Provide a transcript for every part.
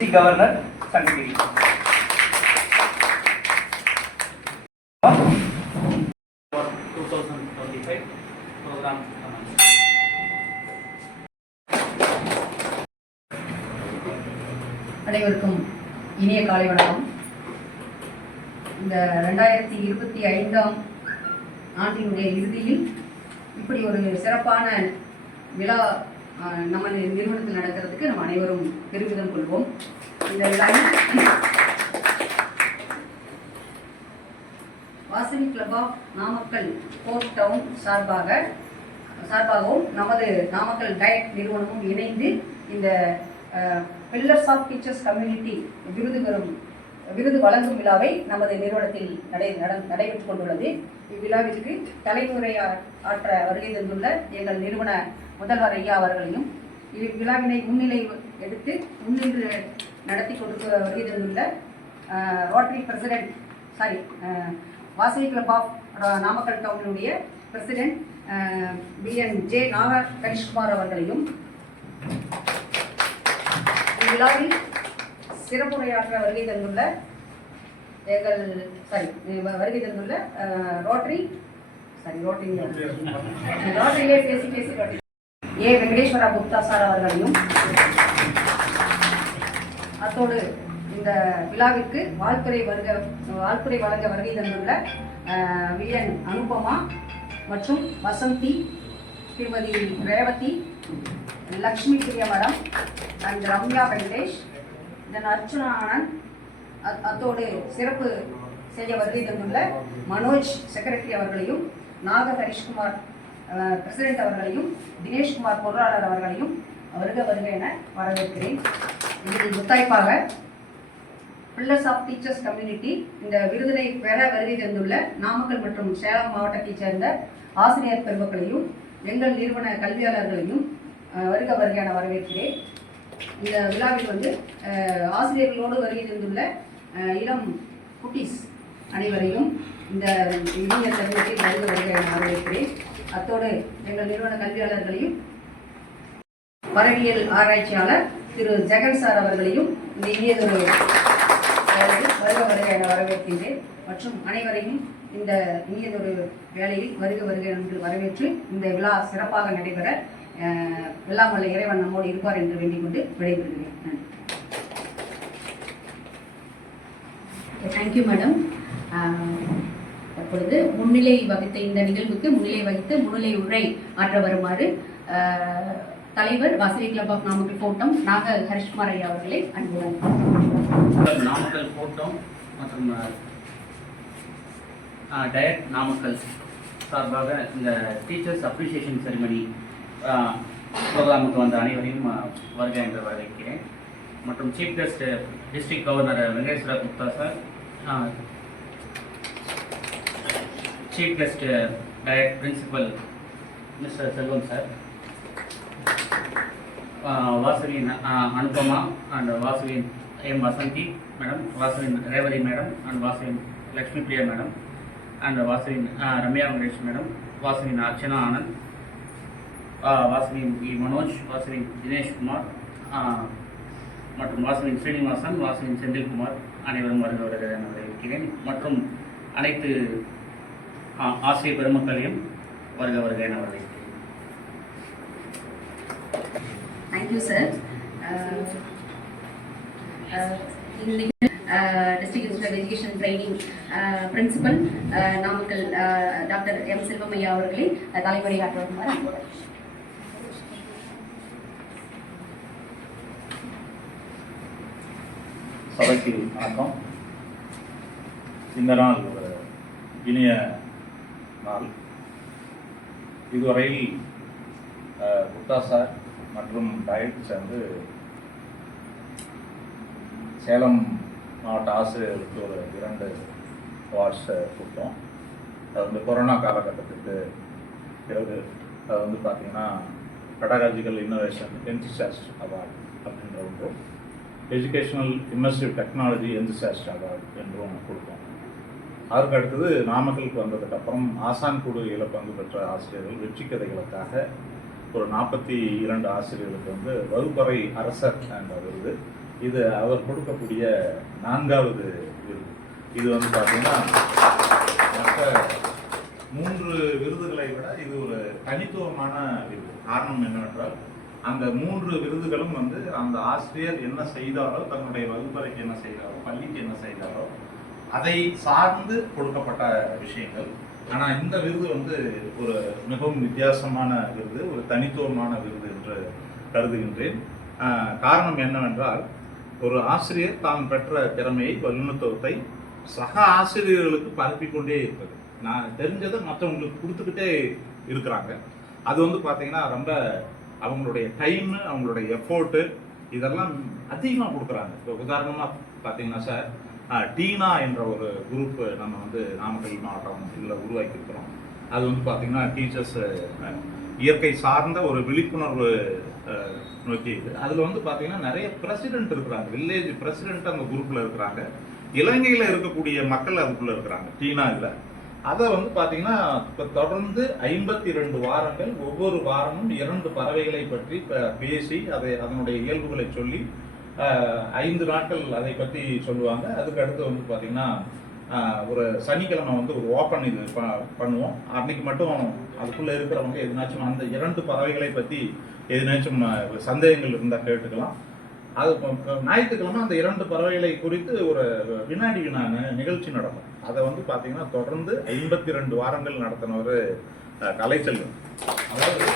Governor Sangiri. For 2025 program. அனைவருக்கும் இனிய காலை வணக்கம். இந்த 2025 ஆண்டினுடைய இறுதியில் இப்படி ஒரு சிறப்பான விழா நம்ம நிறுவனத்தில் நடக்கிறதுக்கு நம்ம அனைவரும் பெருமிதம் கொள்வோம். இந்த விழாவில் Vasavi club of Namakkal fort town சார்பாகவும் நமது நாமக்கல் டயட் நிறுவனமும் இணைந்து இந்த பில்லர்ஸ் ஆஃப் டீச்சர்ஸ் கம்யூனிட்டி விருது வழங்கும் விழாவை நமது நிறுவனத்தில் நடைபெற்றுக் கொண்டுள்ளது. இவ்விழாவிற்கு தலைமுறை ஆற்ற வருகை தந்துள்ள எங்கள் நிறுவன முதல்வர் ஐயா அவர்களையும் இவ்விழாவினை முன்னின்று நடத்தி கொடுக்க வருகை தந்துள்ள Rotary president Vasavi club of Namakkal டவுனுடைய பிரசிடென்ட் BN.J. நாக கரிஷ்குமார் அவர்களையும் இவ்விழாவில் சிறப்புரையாற்ற வருகை தந்துள்ள ஏ வெங்கடேஸ்வரா குப்தா சார் அவர்களையும், அத்தோடு இந்த விழாவிற்கு வாழ்த்துறை வழங்க வருகை தந்துள்ள VN அனுபமா மற்றும் வசந்தி, திருமதி ரேவதி, லக்ஷ்மி பிரியா மேடம் அண்ட் ரம்யா வெங்கடேஷ், தென் அர்ச்சுனா ஆனந்த், அத்தோடு சிறப்பு செய்ய வருகை தந்துள்ள மனோஜ் செக்ரட்டரி அவர்களையும், நாக ஹரிஷ்குமார் பிரசிடென்ட் அவர்களையும், தினேஷ்குமார் பொருளாளர் அவர்களையும் வருக என வரவேற்கிறேன். இதில் முத்தாய்ப்பாக பில்லர்ஸ் ஆஃப் டீச்சர்ஸ் கம்யூனிட்டி இந்த விருதினை பெற வருகை தந்துள்ள நாமக்கல் மற்றும் சேலம் மாவட்டத்தைச் சேர்ந்த ஆசிரியர் பெருமக்களையும் எங்கள் நிறுவன கல்வியாளர்களையும் வருக என வரவேற்கிறேன். இந்த விழாவில் ஆசிரியர்களோடு வருகை தந்துள்ள இளம் குட்டீஸ் அனைவரையும் இந்த இனிய தருணத்தில் வருக என வரவேற்கிறேன். அத்தோடு எங்கள் நிறுவன கல்வியாளர்களையும் மரபியல் ஆராய்ச்சியாளர் திரு ஜெகன் சார் அவர்களையும் இந்த இனியதொரு வருக என வரவேற்கின்றேன். மற்றும் அனைவரையும் இந்த இனியதொரு வேளையில் வருக என்று வரவேற்று இந்த விழா சிறப்பாக நடைபெற எல்லாம் வல்ல இறைவன் நம்மோடு இருப்பார் என்று வேண்டிக் கொண்டு விடைபெறுகிறேன். Thank you madam. தற்பொழுது முன்னிலை வகித்த இந்த நிகழ்வுக்கு முன்னிலை உரை ஆற்ற வருமாறு தலைவர் வாசவி கிளப் ஆஃப் நாமக்கல் கோட்டம் நாக ஹரிஷ்குமார் ஐயா அவர்களை அன்புடன். நாமக்கல் கோட்டம் மற்றும் டயட் நாமக்கல் சார்பாக இந்த டீச்சர்ஸ் அப்ரிசியேஷன் செரிமனி ப்ரோக்ராமுக்கு வந்த அனைவரையும் வருக என்று வரவேற்கிறேன். மற்றும் chief guest district governor Venkateswara Gupta sir, chief guest DIET principal mister Selvam sir, Vasavian Anupama and Vasavian M Vasanthi madam, Vasavian Revathi madam and Vasavian Lakshmi Priya madam and Vasavian Ramya Venkatesh madam, Vasavian Archana Anand, Vasavian Manoj, Vasavian Dineshkumar மற்றும் வாசவின் ஸ்ரீனிவாசன், வாசவின் செந்தில்குமார் அனைவரும் வருக என வரவேற்கிறேன். மற்றும் அனைத்து ஆசிரியர் பெருமக்களையும் வருக என வரவேற்கிறேன். Thank you sir. District institute of education training principal Namakkal doctor M Selvamaiya அவர்களை தலைமுறை ஆற்ற வருமாறு. சபைக்கு வணக்கம். இந்த நாள் ஒரு இனிய நாள். இதுவரையில் குப்தா சார் மற்றும் டயட் சேர்ந்து சேலம் மாவட்ட ஆசிரியர்களுக்கு ஒரு 2 அவார்ட்ஸ் கொடுத்தோம். அது கொரோனா காலகட்டத்துக்கு பிறகு அது பார்த்திங்கன்னா பெடகாஜிக்கல் இன்னோவேஷன் என்திசியாஸ்ட் அவார்டு அப்படின்ற ஒன்றும், எஜுகேஷனல் இம்மர்சிவ் டெக்னாலஜி என்திசியாஸ்ட் அவார்டு என்றும் கொடுத்தோம். அதற்கு அடுத்தது நாமக்கலுக்கு வந்ததுக்கப்புறம் ஆசான் கூடுகையில் பங்கு பெற்ற ஆசிரியர்கள் வெற்றி கதைகளுக்காக ஒரு 42 ஆசிரியர்களுக்கு வகுப்பறை அரசர் என்ற விருது, இது அவர் கொடுக்கக்கூடிய 4வது விருது. இது வந்து பார்த்தீங்கன்னா மற்ற 3 விருதுகளை விட இது ஒரு தனித்துவமான விருது. காரணம் என்னவென்றால் அந்த 3 விருதுகளும் வந்து அந்த ஆசிரியர் என்ன செய்தாரோ, தன்னுடைய வகுப்பறைக்கு என்ன செய்தாரோ, பள்ளிக்கு என்ன செய்தாரோ அதை சார்ந்து கொடுக்கப்பட்ட விஷயங்கள். ஆனால் இந்த விருது வந்து ஒரு மிகவும் வித்தியாசமான விருது, ஒரு தனித்துவமான விருது என்று கருதுகின்றேன். காரணம் என்னவென்றால் ஒரு ஆசிரியர் தான் பெற்ற திறமையை, வல்லுநத்துவத்தை சக ஆசிரியர்களுக்கு பரப்பிக்கொண்டே இருப்பது. நான் தெரிஞ்சதை மற்றவங்களுக்கு கொடுத்துக்கிட்டே இருக்கிறாங்க. அது வந்து பார்த்தீங்கன்னா ரொம்ப அவங்களுடைய டைமு, அவங்களுடைய எஃபோர்ட்டு இதெல்லாம் அதிகமாக கொடுக்குறாங்க. இப்போ உதாரணமாக பார்த்தீங்கன்னா சார், டீனா என்ற ஒரு குரூப் நம்ம வந்து நாமக்கல் மாவட்டம் இதில் உருவாக்கியிருக்கிறோம். அது வந்து பார்த்தீங்கன்னா டீச்சர்ஸ் இயற்கை சார்ந்த ஒரு விழிப்புணர்வு நோக்கி இது. அதில் வந்து பார்த்தீங்கன்னா நிறைய பிரசிடென்ட் இருக்கிறாங்க, வில்லேஜ் பிரசிடென்ட் அந்த குரூப்பில் இருக்கிறாங்க. இலங்கையில் இருக்கக்கூடிய மக்கள் அதுக்குள்ளே இருக்கிறாங்க டீனா இதில். அதை வந்து பார்த்தீங்கன்னா இப்போ தொடர்ந்து 52 வாரங்கள், ஒவ்வொரு வாரமும் 2 பறவைகளை பற்றி பேசி அதனுடைய இயல்புகளை சொல்லி 5 நாட்கள் அதை பற்றி சொல்லுவாங்க. அதுக்கு அடுத்து வந்து பார்த்தீங்கன்னா ஒரு சனிக்கிழமை வந்து ஒரு ஓப்பன் இது பண்ணுவோம். அன்னைக்கு மட்டும் அதுக்குள்ளே இருக்கிறவங்க எதுனாச்சும் அந்த 2 பறவைகளை பற்றி எதுனாச்சும் சந்தேகங்கள் இருந்தால் கேட்டுக்கலாம். அது ஞாயிற்றுக்கிழமை அந்த 2 பறவைகளை குறித்து ஒரு வினாடி வினான நிகழ்ச்சி நடக்கும். அதை வந்து பார்த்தீங்கன்னா தொடர்ந்து 52 வாரங்கள் நடத்தினவர் கலைச்செல்வன். அதாவது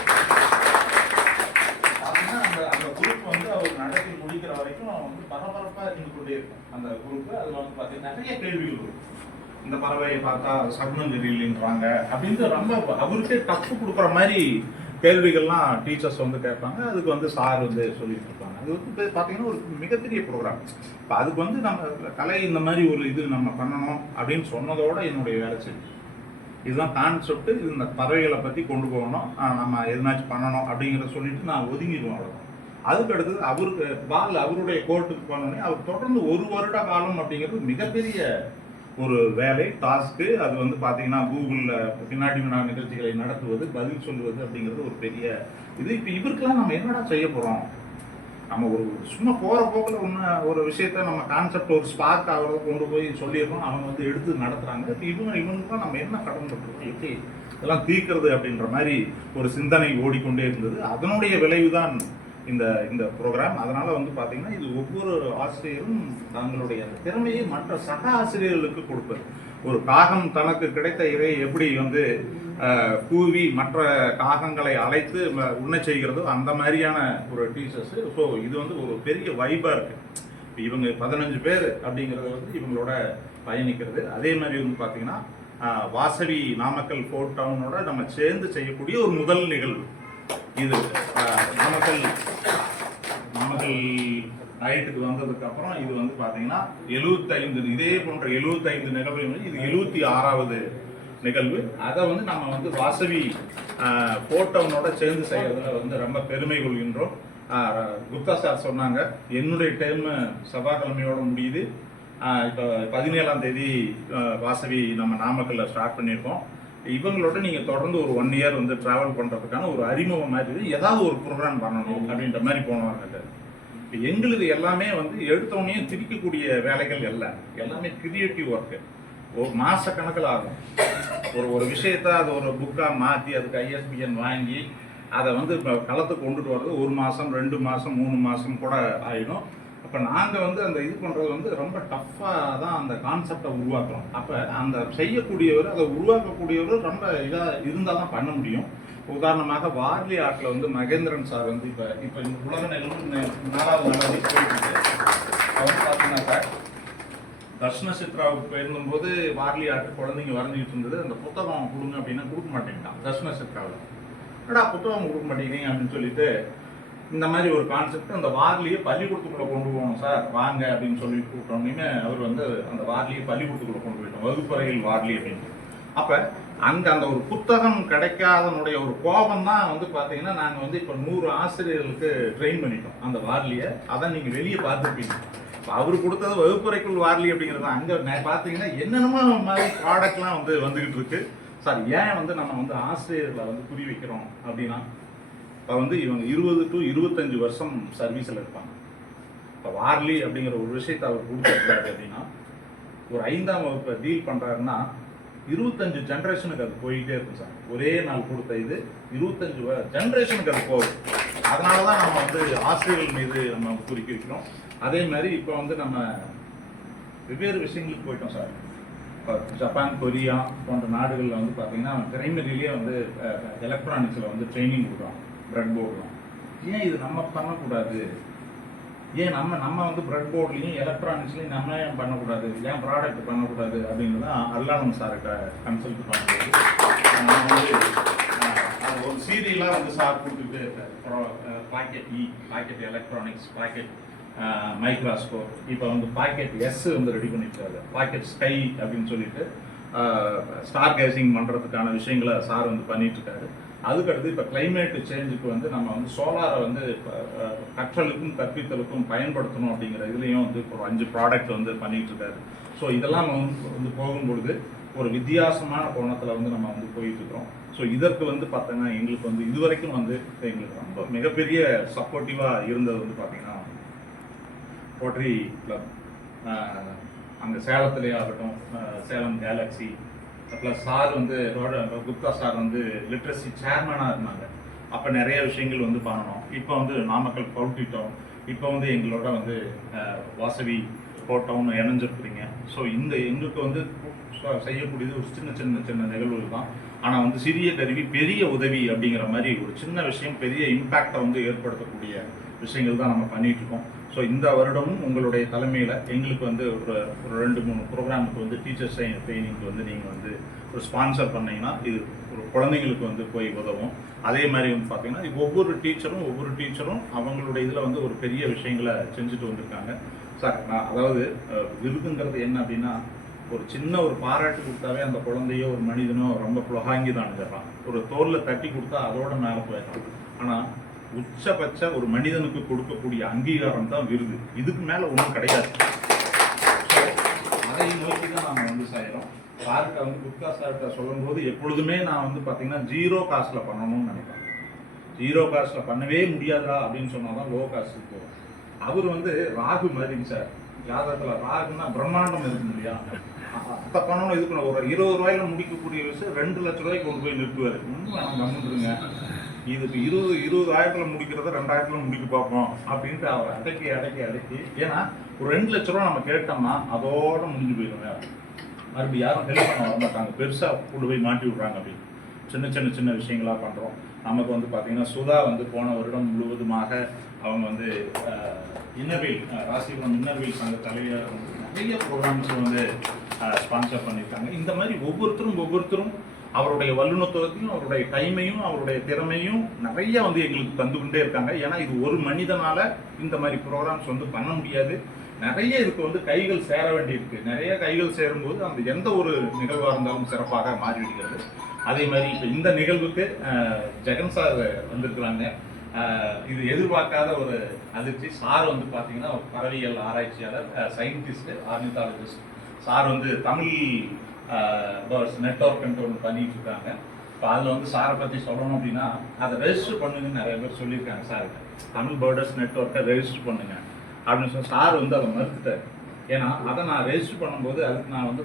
அந்த குரூப் வந்து அவர் நடத்தி முடிக்கிற வரைக்கும் வந்து பரபரப்பாக இருந்து கொண்டே இருக்கும் அந்த குரூப். அதில் வந்து பார்த்தீங்கன்னா நிறைய கேள்விகள் இருக்கும். இந்த பறவையை பார்த்தா சகுனம் தெரியலன்றாங்க அப்படின்ட்டு ரொம்ப அவருக்கே டஃப் கொடுக்குற மாதிரி கேள்விகள்லாம் டீச்சர்ஸ் வந்து கேட்பாங்க. அதுக்கு வந்து சார் வந்து சொல்லிட்டு இருப்பாங்க. அது வந்து பார்த்தீங்கன்னா ஒரு மிகப்பெரிய ப்ரோக்ராம். இப்போ அதுக்கு வந்து நம்ம கலை இந்த மாதிரி ஒரு இது நம்ம பண்ணணும் அப்படின்னு சொன்னதோட என்னுடைய வேலை செய்யும். இதுதான் கான்செப்ட். இது இந்த பறவைகளை பற்றி கொண்டு போகணும், நம்ம எதுனாச்சும் பண்ணணும் அப்படிங்கிறத சொல்லிட்டு நான் ஒதுங்கிடுவோம். அவ்வளோதான். அதுக்கு அடுத்தது அவருக்கு அவருடைய கோர்ட்டுக்கு போனோடனே அவர் தொடர்ந்து 1 வருட காலம் அப்படிங்கிறது மிகப்பெரிய ஒரு வேலை, டாஸ்க்கு. அது வந்து பார்த்தீங்கன்னா கூகுளில் பின்னாடி நிகழ்ச்சிகளை நடத்துவது, பதில் சொல்லுவது அப்படிங்கிறது ஒரு பெரிய இது. இப்போ இவருக்கெல்லாம் நம்ம என்னடா செய்ய போகிறோம்? நம்ம ஒரு சும்மா போகிற போக்கில் ஒரு விஷயத்த நம்ம கான்செப்ட் ஒரு ஸ்பார்க் ஆகிறத கொண்டு போய் சொல்லிடுறோம், அவங்க வந்து எடுத்து நடத்துகிறாங்க. இப்போ இவங்களுக்குலாம் நம்ம என்ன கடன் பண்ணுறோம், எப்படி இதெல்லாம் தீர்க்கிறது அப்படின்ற மாதிரி ஒரு சிந்தனை ஓடிக்கொண்டே இருந்தது. அதனுடைய விளைவு தான் இந்த ப்ரோக்ராம். அதனால் வந்து பார்த்தீங்கன்னா இது ஒவ்வொரு ஆசிரியரும் தங்களுடைய திறமையை மற்ற சக ஆசிரியர்களுக்கு கொடுப்பது. ஒரு காகம் தனக்கு கிடைத்த இறையை எப்படி வந்து கூவி மற்ற காகங்களை அழைத்து உண்ண செய்கிறதோ அந்த மாதிரியான ஒரு டீச்சர்ஸ். ஸோ இது வந்து ஒரு பெரிய வைபாக இருக்குது. இவங்க 15 பேர் அப்படிங்கிறது வந்து இவங்களோட பயணிக்கிறது. அதே மாதிரி வந்து பார்த்தீங்கன்னா வாசவி நாமக்கல் ஃபோர்ட் டவுனோட நம்ம சேர்ந்து செய்யக்கூடிய ஒரு முதல் நிகழ்வு இது. நாமக்கல் நைட்டுக்கு வந்ததுக்கு அப்புறம் இது வந்து பார்த்தீங்கன்னா 75 இதே போன்ற 75 நிகழ்வுகள். இது 76வது நிகழ்வு. அதை வந்து நம்ம வந்து வாசவி ஃபோர்ட் டவுனோட சேர்ந்து செய்யறதுல வந்து ரொம்ப பெருமை கொள்கின்றோம். குப்தா சார் சொன்னாங்க, என்னுடைய டைம் செவ்வாய்க்கிழமையோட முடியுது. இப்போ 17ஆம் தேதி வாசவி நம்ம நாமக்கல்ல ஸ்டார்ட் பண்ணியிருக்கோம். இவங்களோட நீங்கள் தொடர்ந்து ஒரு 1 இயர் வந்து ட்ராவல் பண்ணுறதுக்கான ஒரு அறிமுகம் மாதிரி ஏதாவது ஒரு ப்ரோக்ராம் பண்ணணும் அப்படின்ற மாதிரி போனவங்க. இப்போ எங்களுக்கு எல்லாமே வந்து எடுத்தோடனே திரிக்கக்கூடிய வேலைகள் எல்லாமே கிரியேட்டிவ் ஒர்க்கு. ஒரு மாத கணக்கில் ஆகும். ஒரு விஷயத்தை அது ஒரு புக்காக மாற்றி அதுக்கு ISBN வாங்கி அதை வந்து இப்போ களத்துக்கு கொண்டுட்டு வர்றது 1 மாதம் 2 மாதம் 3 மாதம் கூட ஆகிடும். அப்போ நாங்கள் வந்து அந்த இது பண்ணுறது வந்து ரொம்ப டஃப்பாக தான் அந்த கான்செப்டை உருவாக்குறோம். அப்போ அந்த செய்யக்கூடியவர், அதை உருவாக்கக்கூடியவர் ரொம்ப இதாக இருந்தால் தான் பண்ண முடியும். உதாரணமாக வார்லி ஆர்ட்டில் வந்து மகேந்திரன் சார் வந்து இப்போ இந்த உலக நிலைமை 4வது நாளாக போயிட்டு வந்து பார்த்தீங்கன்னாக்கா தர்ஷன சித்ராவுக்கு போயிருந்தபோது வார்லி ஆர்ட் குழந்தைங்க வரைஞ்சிக்கிட்டு இருந்தது. அந்த புத்தகம் கொடுங்க அப்படின்னா கொடுக்க மாட்டேங்கிட்டான் தர்ஷன சித்ராவில். என்னடா புத்தகம் கொடுக்க மாட்டேங்கிறீங்க அப்படின்னு சொல்லிட்டு இந்த மாதிரி ஒரு கான்செப்ட் அந்த வார்லியை பள்ளிக்கூடத்துக்குள்ளே கொண்டு போகணும் சார் வாங்க அப்படின்னு சொல்லி கூப்பிட்டோன்னே அவர் வந்து அந்த வார்லியை பள்ளிக்கூடத்துக்குள்ளே கொண்டு போயிட்டோம், வகுப்பறையில் வார்லி அப்படின்னு. அப்போ அங்கே அந்த ஒரு புத்தகம் கிடைக்காதனுடைய ஒரு கோபம் தான் வந்து பார்த்தீங்கன்னா நாங்கள் வந்து இப்போ 100 ஆசிரியர்களுக்கு ட்ரெயின் பண்ணிட்டோம் அந்த வார்லியை. அதை நீங்கள் வெளியே பார்த்துருப்பீங்க. இப்போ அவர் கொடுத்தது வகுப்பறைக்குள் வார்லி அப்படிங்கிறது. அங்கே பார்த்தீங்கன்னா என்னென்னமோ மாதிரி ப்ராடக்ட்லாம் வந்து வந்துக்கிட்டு இருக்கு. சார் ஏன் வந்து நம்ம வந்து ஆசிரியர்களை வந்து புரிய வைக்கிறோம் அப்படின்னா, இப்போ வந்து இவங்க 20 to 25 வருஷம் சர்வீஸில் இருப்பாங்க. இப்போ வார்லி அப்படிங்கிற ஒரு விஷயத்தை அவர் கொடுத்துருக்காரு அப்படின்னா, ஒரு 5ஆம் வகுப்பை டீல் பண்ணுறாருன்னா 25 ஜென்ரேஷனுக்கு அது போயிட்டே இருக்கும் சார். ஒரே நாள் கொடுத்த இது 25 ஜென்ரேஷனுக்கு அது போகும். அதனால தான் நம்ம வந்து ஆசிரியர்கள் மீது நம்ம குறிக்க வைக்கிறோம். அதே மாதிரி இப்போ வந்து நம்ம வெவ்வேறு விஷயங்களுக்கு போயிட்டோம் சார். இப்போ ஜப்பான், கொரியா போன்ற நாடுகளில் வந்து பார்த்தீங்கன்னா பிரைமரியிலேயே வந்து எலக்ட்ரானிக்ஸில் வந்து ட்ரைனிங் கொடுக்குறோம், பிரெட் போர்டுலாம். ஏன் இது நம்ம பண்ணக்கூடாது? ஏன் நம்ம வந்து பிரெட் போர்ட்லையும் எலக்ட்ரானிக்ஸ்லையும் நம்ம ஏன் பண்ணக்கூடாது? ஏன் ப்ராடக்ட் பண்ணக்கூடாது அப்படிங்கிறது தான் அல்லானம் சார்கிட்ட கன்சல்ட் பண்ணுறது. நான் வந்து ஒரு சீரியலாக வந்து சார் கொடுத்துட்டு pocket pocket electronics, pocket microscope, இப்போ வந்து பாக்கெட் எஸ் வந்து ரெடி பண்ணியிருக்காரு, பாக்கெட் ஸ்கை அப்படின்னு சொல்லிட்டு ஸ்டார் கேசிங் பண்ணுறதுக்கான விஷயங்களை சார் வந்து பண்ணிட்டுருக்காரு. அதுக்கடுத்து இப்போ கிளைமேட் சேஞ்சுக்கு வந்து நம்ம வந்து சோலாரை வந்து கற்றலுக்கும் கற்பித்தலுக்கும் பயன்படுத்தணும் அப்படிங்கிற இதுலேயும் வந்து ஒரு 5 ப்ராடக்ட் வந்து பண்ணிட்டு இருக்காரு. ஸோ இதெல்லாம் வந்து போகும்பொழுது ஒரு வித்தியாசமான கோணத்தில் வந்து நம்ம வந்து போயிட்டு இருக்கிறோம். ஸோ இதற்கு வந்து பார்த்தீங்கன்னா எங்களுக்கு வந்து இதுவரைக்கும் வந்து எங்களுக்கு ரொம்ப மிகப்பெரிய சப்போர்ட்டிவாக இருந்தது வந்து பார்த்தீங்கன்னா ரோட்டரி கிளப், அங்கே சேலத்திலே ஆகட்டும், சேலம் கேலக்ஸி, ப்ளஸ் சார் வந்து குப்தா சார் வந்து லிட்ரஸி சேர்மனாக இருந்தாங்க. அப்போ நிறைய விஷயங்கள் வந்து பண்ணணும். இப்போ வந்து நாமக்கல் பவுட்டிட்டோம், இப்போ வந்து எங்களோட வந்து வாசவி கோட்டம்னு இணைஞ்சிருக்கிறீங்க. ஸோ இந்த எங்களுக்கு வந்து செய்யக்கூடியது ஒரு சின்ன சின்ன சின்ன நிகழ்வுகள் தான். ஆனால் வந்து சிறிய கருவி பெரிய உதவி அப்படிங்கிற மாதிரி ஒரு சின்ன விஷயம் பெரிய இம்பேக்டை வந்து ஏற்படுத்தக்கூடிய விஷயங்கள் தான் நம்ம பண்ணிட்டு இருக்கோம். ஸோ இந்த வருடமும் உங்களுடைய தலைமையில் எங்களுக்கு வந்து ஒரு 2-3 ப்ரோக்ராமுக்கு வந்து டீச்சர்ஸ் ட்ரைனிங்க்கு வந்து நீங்கள் வந்து ஒரு ஸ்பான்சர் பண்ணிங்கன்னா இது ஒரு குழந்தைங்களுக்கு வந்து போய் உதவும். அதே மாதிரி வந்து பார்த்தீங்கன்னா ஒவ்வொரு டீச்சரும் அவங்களுடைய இதில் வந்து ஒரு பெரிய விஷயங்களை செஞ்சுட்டு வந்திருக்காங்க சார். அதாவது விருதுங்கிறது என்ன அப்படின்னா, ஒரு சின்ன ஒரு பாராட்டு கொடுத்தாவே அந்த குழந்தையோ ஒரு மனிதனோ ரொம்ப புலகாங்கி தான் அனுப்பிடுறான். ஒரு தோலில் தட்டி கொடுத்தா அதோட மேலே போயிடலாம். ஆனால் உச்சபட்ச ஒரு மனிதனுக்கு கொடுக்கக்கூடிய அங்கீகாரம் தான் விருது. இதுக்கு மேலே ஒன்றும் கிடையாது. அதை நோக்கி தான் நாம் வந்து செய்கிறோம். சார்கிட்ட வந்து குப்தா சார்கிட்ட சொல்லும்போது எப்பொழுதுமே நான் வந்து பார்த்தீங்கன்னா 0 காஸ்ட்டில் பண்ணணும்னு நினைப்பேன். 0 காஸ்ட்டில் பண்ணவே முடியாதா அப்படின்னு சொன்னால் தான் லோ காஸ்ட்டுக்கு போகும். அவர் வந்து ராகு மாதிரிங்க சார். ஜாதகத்தில் ராகுன்னா பிரம்மாண்டம் இருக்கும் இல்லையா, அதை பண்ணணும். இது பண்ண ஒரு 20 ரூபாயில முடிக்கக்கூடிய விஷயம் 2 லட்ச ரூபாய்க்கு கொண்டு போய் நிறுத்துவார். இன்னும் நம்ம கம்முன்றுங்க, இதுக்கு 20,000 முடிக்கிறத 2,000 முடிக்க பார்ப்போம் அப்படின்ட்டு அவர் அடக்கி ஏன்னா ஒரு 2 லட்ச ரூபா நம்ம கேட்டோம்னா அதோட முடிஞ்சு போயிடுங்க. மறுபடியும் யாரும் ஹெல்ப் பண்ண வர மாட்டாங்க, பெருசாக கொண்டு போய் மாட்டி விட்றாங்க அப்படின்னு சின்ன விஷயங்களாக பண்ணுறோம். நமக்கு வந்து பார்த்தீங்கன்னா சுதா வந்து போன வருடம் முழுவதுமாக அவங்க வந்து இன்னர்வீல் ராசிபுரம் இன்னர்வீல் சங்க தலைவர் வந்து நிறைய ப்ரோக்ராம்ஸ் வந்து ஸ்பான்சர் பண்ணியிருக்காங்க. இந்த மாதிரி ஒவ்வொருத்தரும் அவருடைய வல்லுநத்துவத்தையும் அவருடைய டைமையும் அவருடைய திறமையும் நிறைய வந்து எங்களுக்கு தந்து கொண்டே இருக்காங்க. ஏன்னா இது ஒரு மனிதனால இந்த மாதிரி ப்ரோக்ராம்ஸ் வந்து பண்ண முடியாது. நிறைய இதுக்கு வந்து கைகள் சேர வேண்டியிருக்கு. நிறைய கைகள் சேரும்போது அந்த எந்த ஒரு நிகழ்வாக இருந்தாலும் சிறப்பாக மாறிவிடுகிறது. அதே மாதிரி இப்போ இந்த நிகழ்வுக்கு ஜெகன் சார் வந்திருக்கிறாங்க. இது எதிர்பார்க்காத ஒரு அதிர்ச்சி. சார் வந்து பார்த்தீங்கன்னா ஒரு பறவையியல் ஆராய்ச்சியாளர், சயின்டிஸ்ட், ஆர்னித்தாலஜிஸ்ட். சார் வந்து தமிழ் பேர்ட்ஸ் நெட்வொர்க்ன்ட்டு ஒன்று பண்ணிட்டு இருக்காங்க. இப்போ அதில் வந்து சாரை பற்றி சொல்லணும் அப்படின்னா அதை ரெஜிஸ்டர் பண்ணுங்கன்னு நிறைய பேர் சொல்லியிருக்காங்க சாருக்கு. தமிழ் பேர்ட்ஸ் நெட்வொர்க்கை ரெஜிஸ்டர் பண்ணுங்க அப்படின்னு சொல்லி சார் வந்து அதை மறுத்துட்டார். ஏன்னா அதை நான் ரெஜிஸ்டர் பண்ணும்போது அதுக்கு நான் வந்து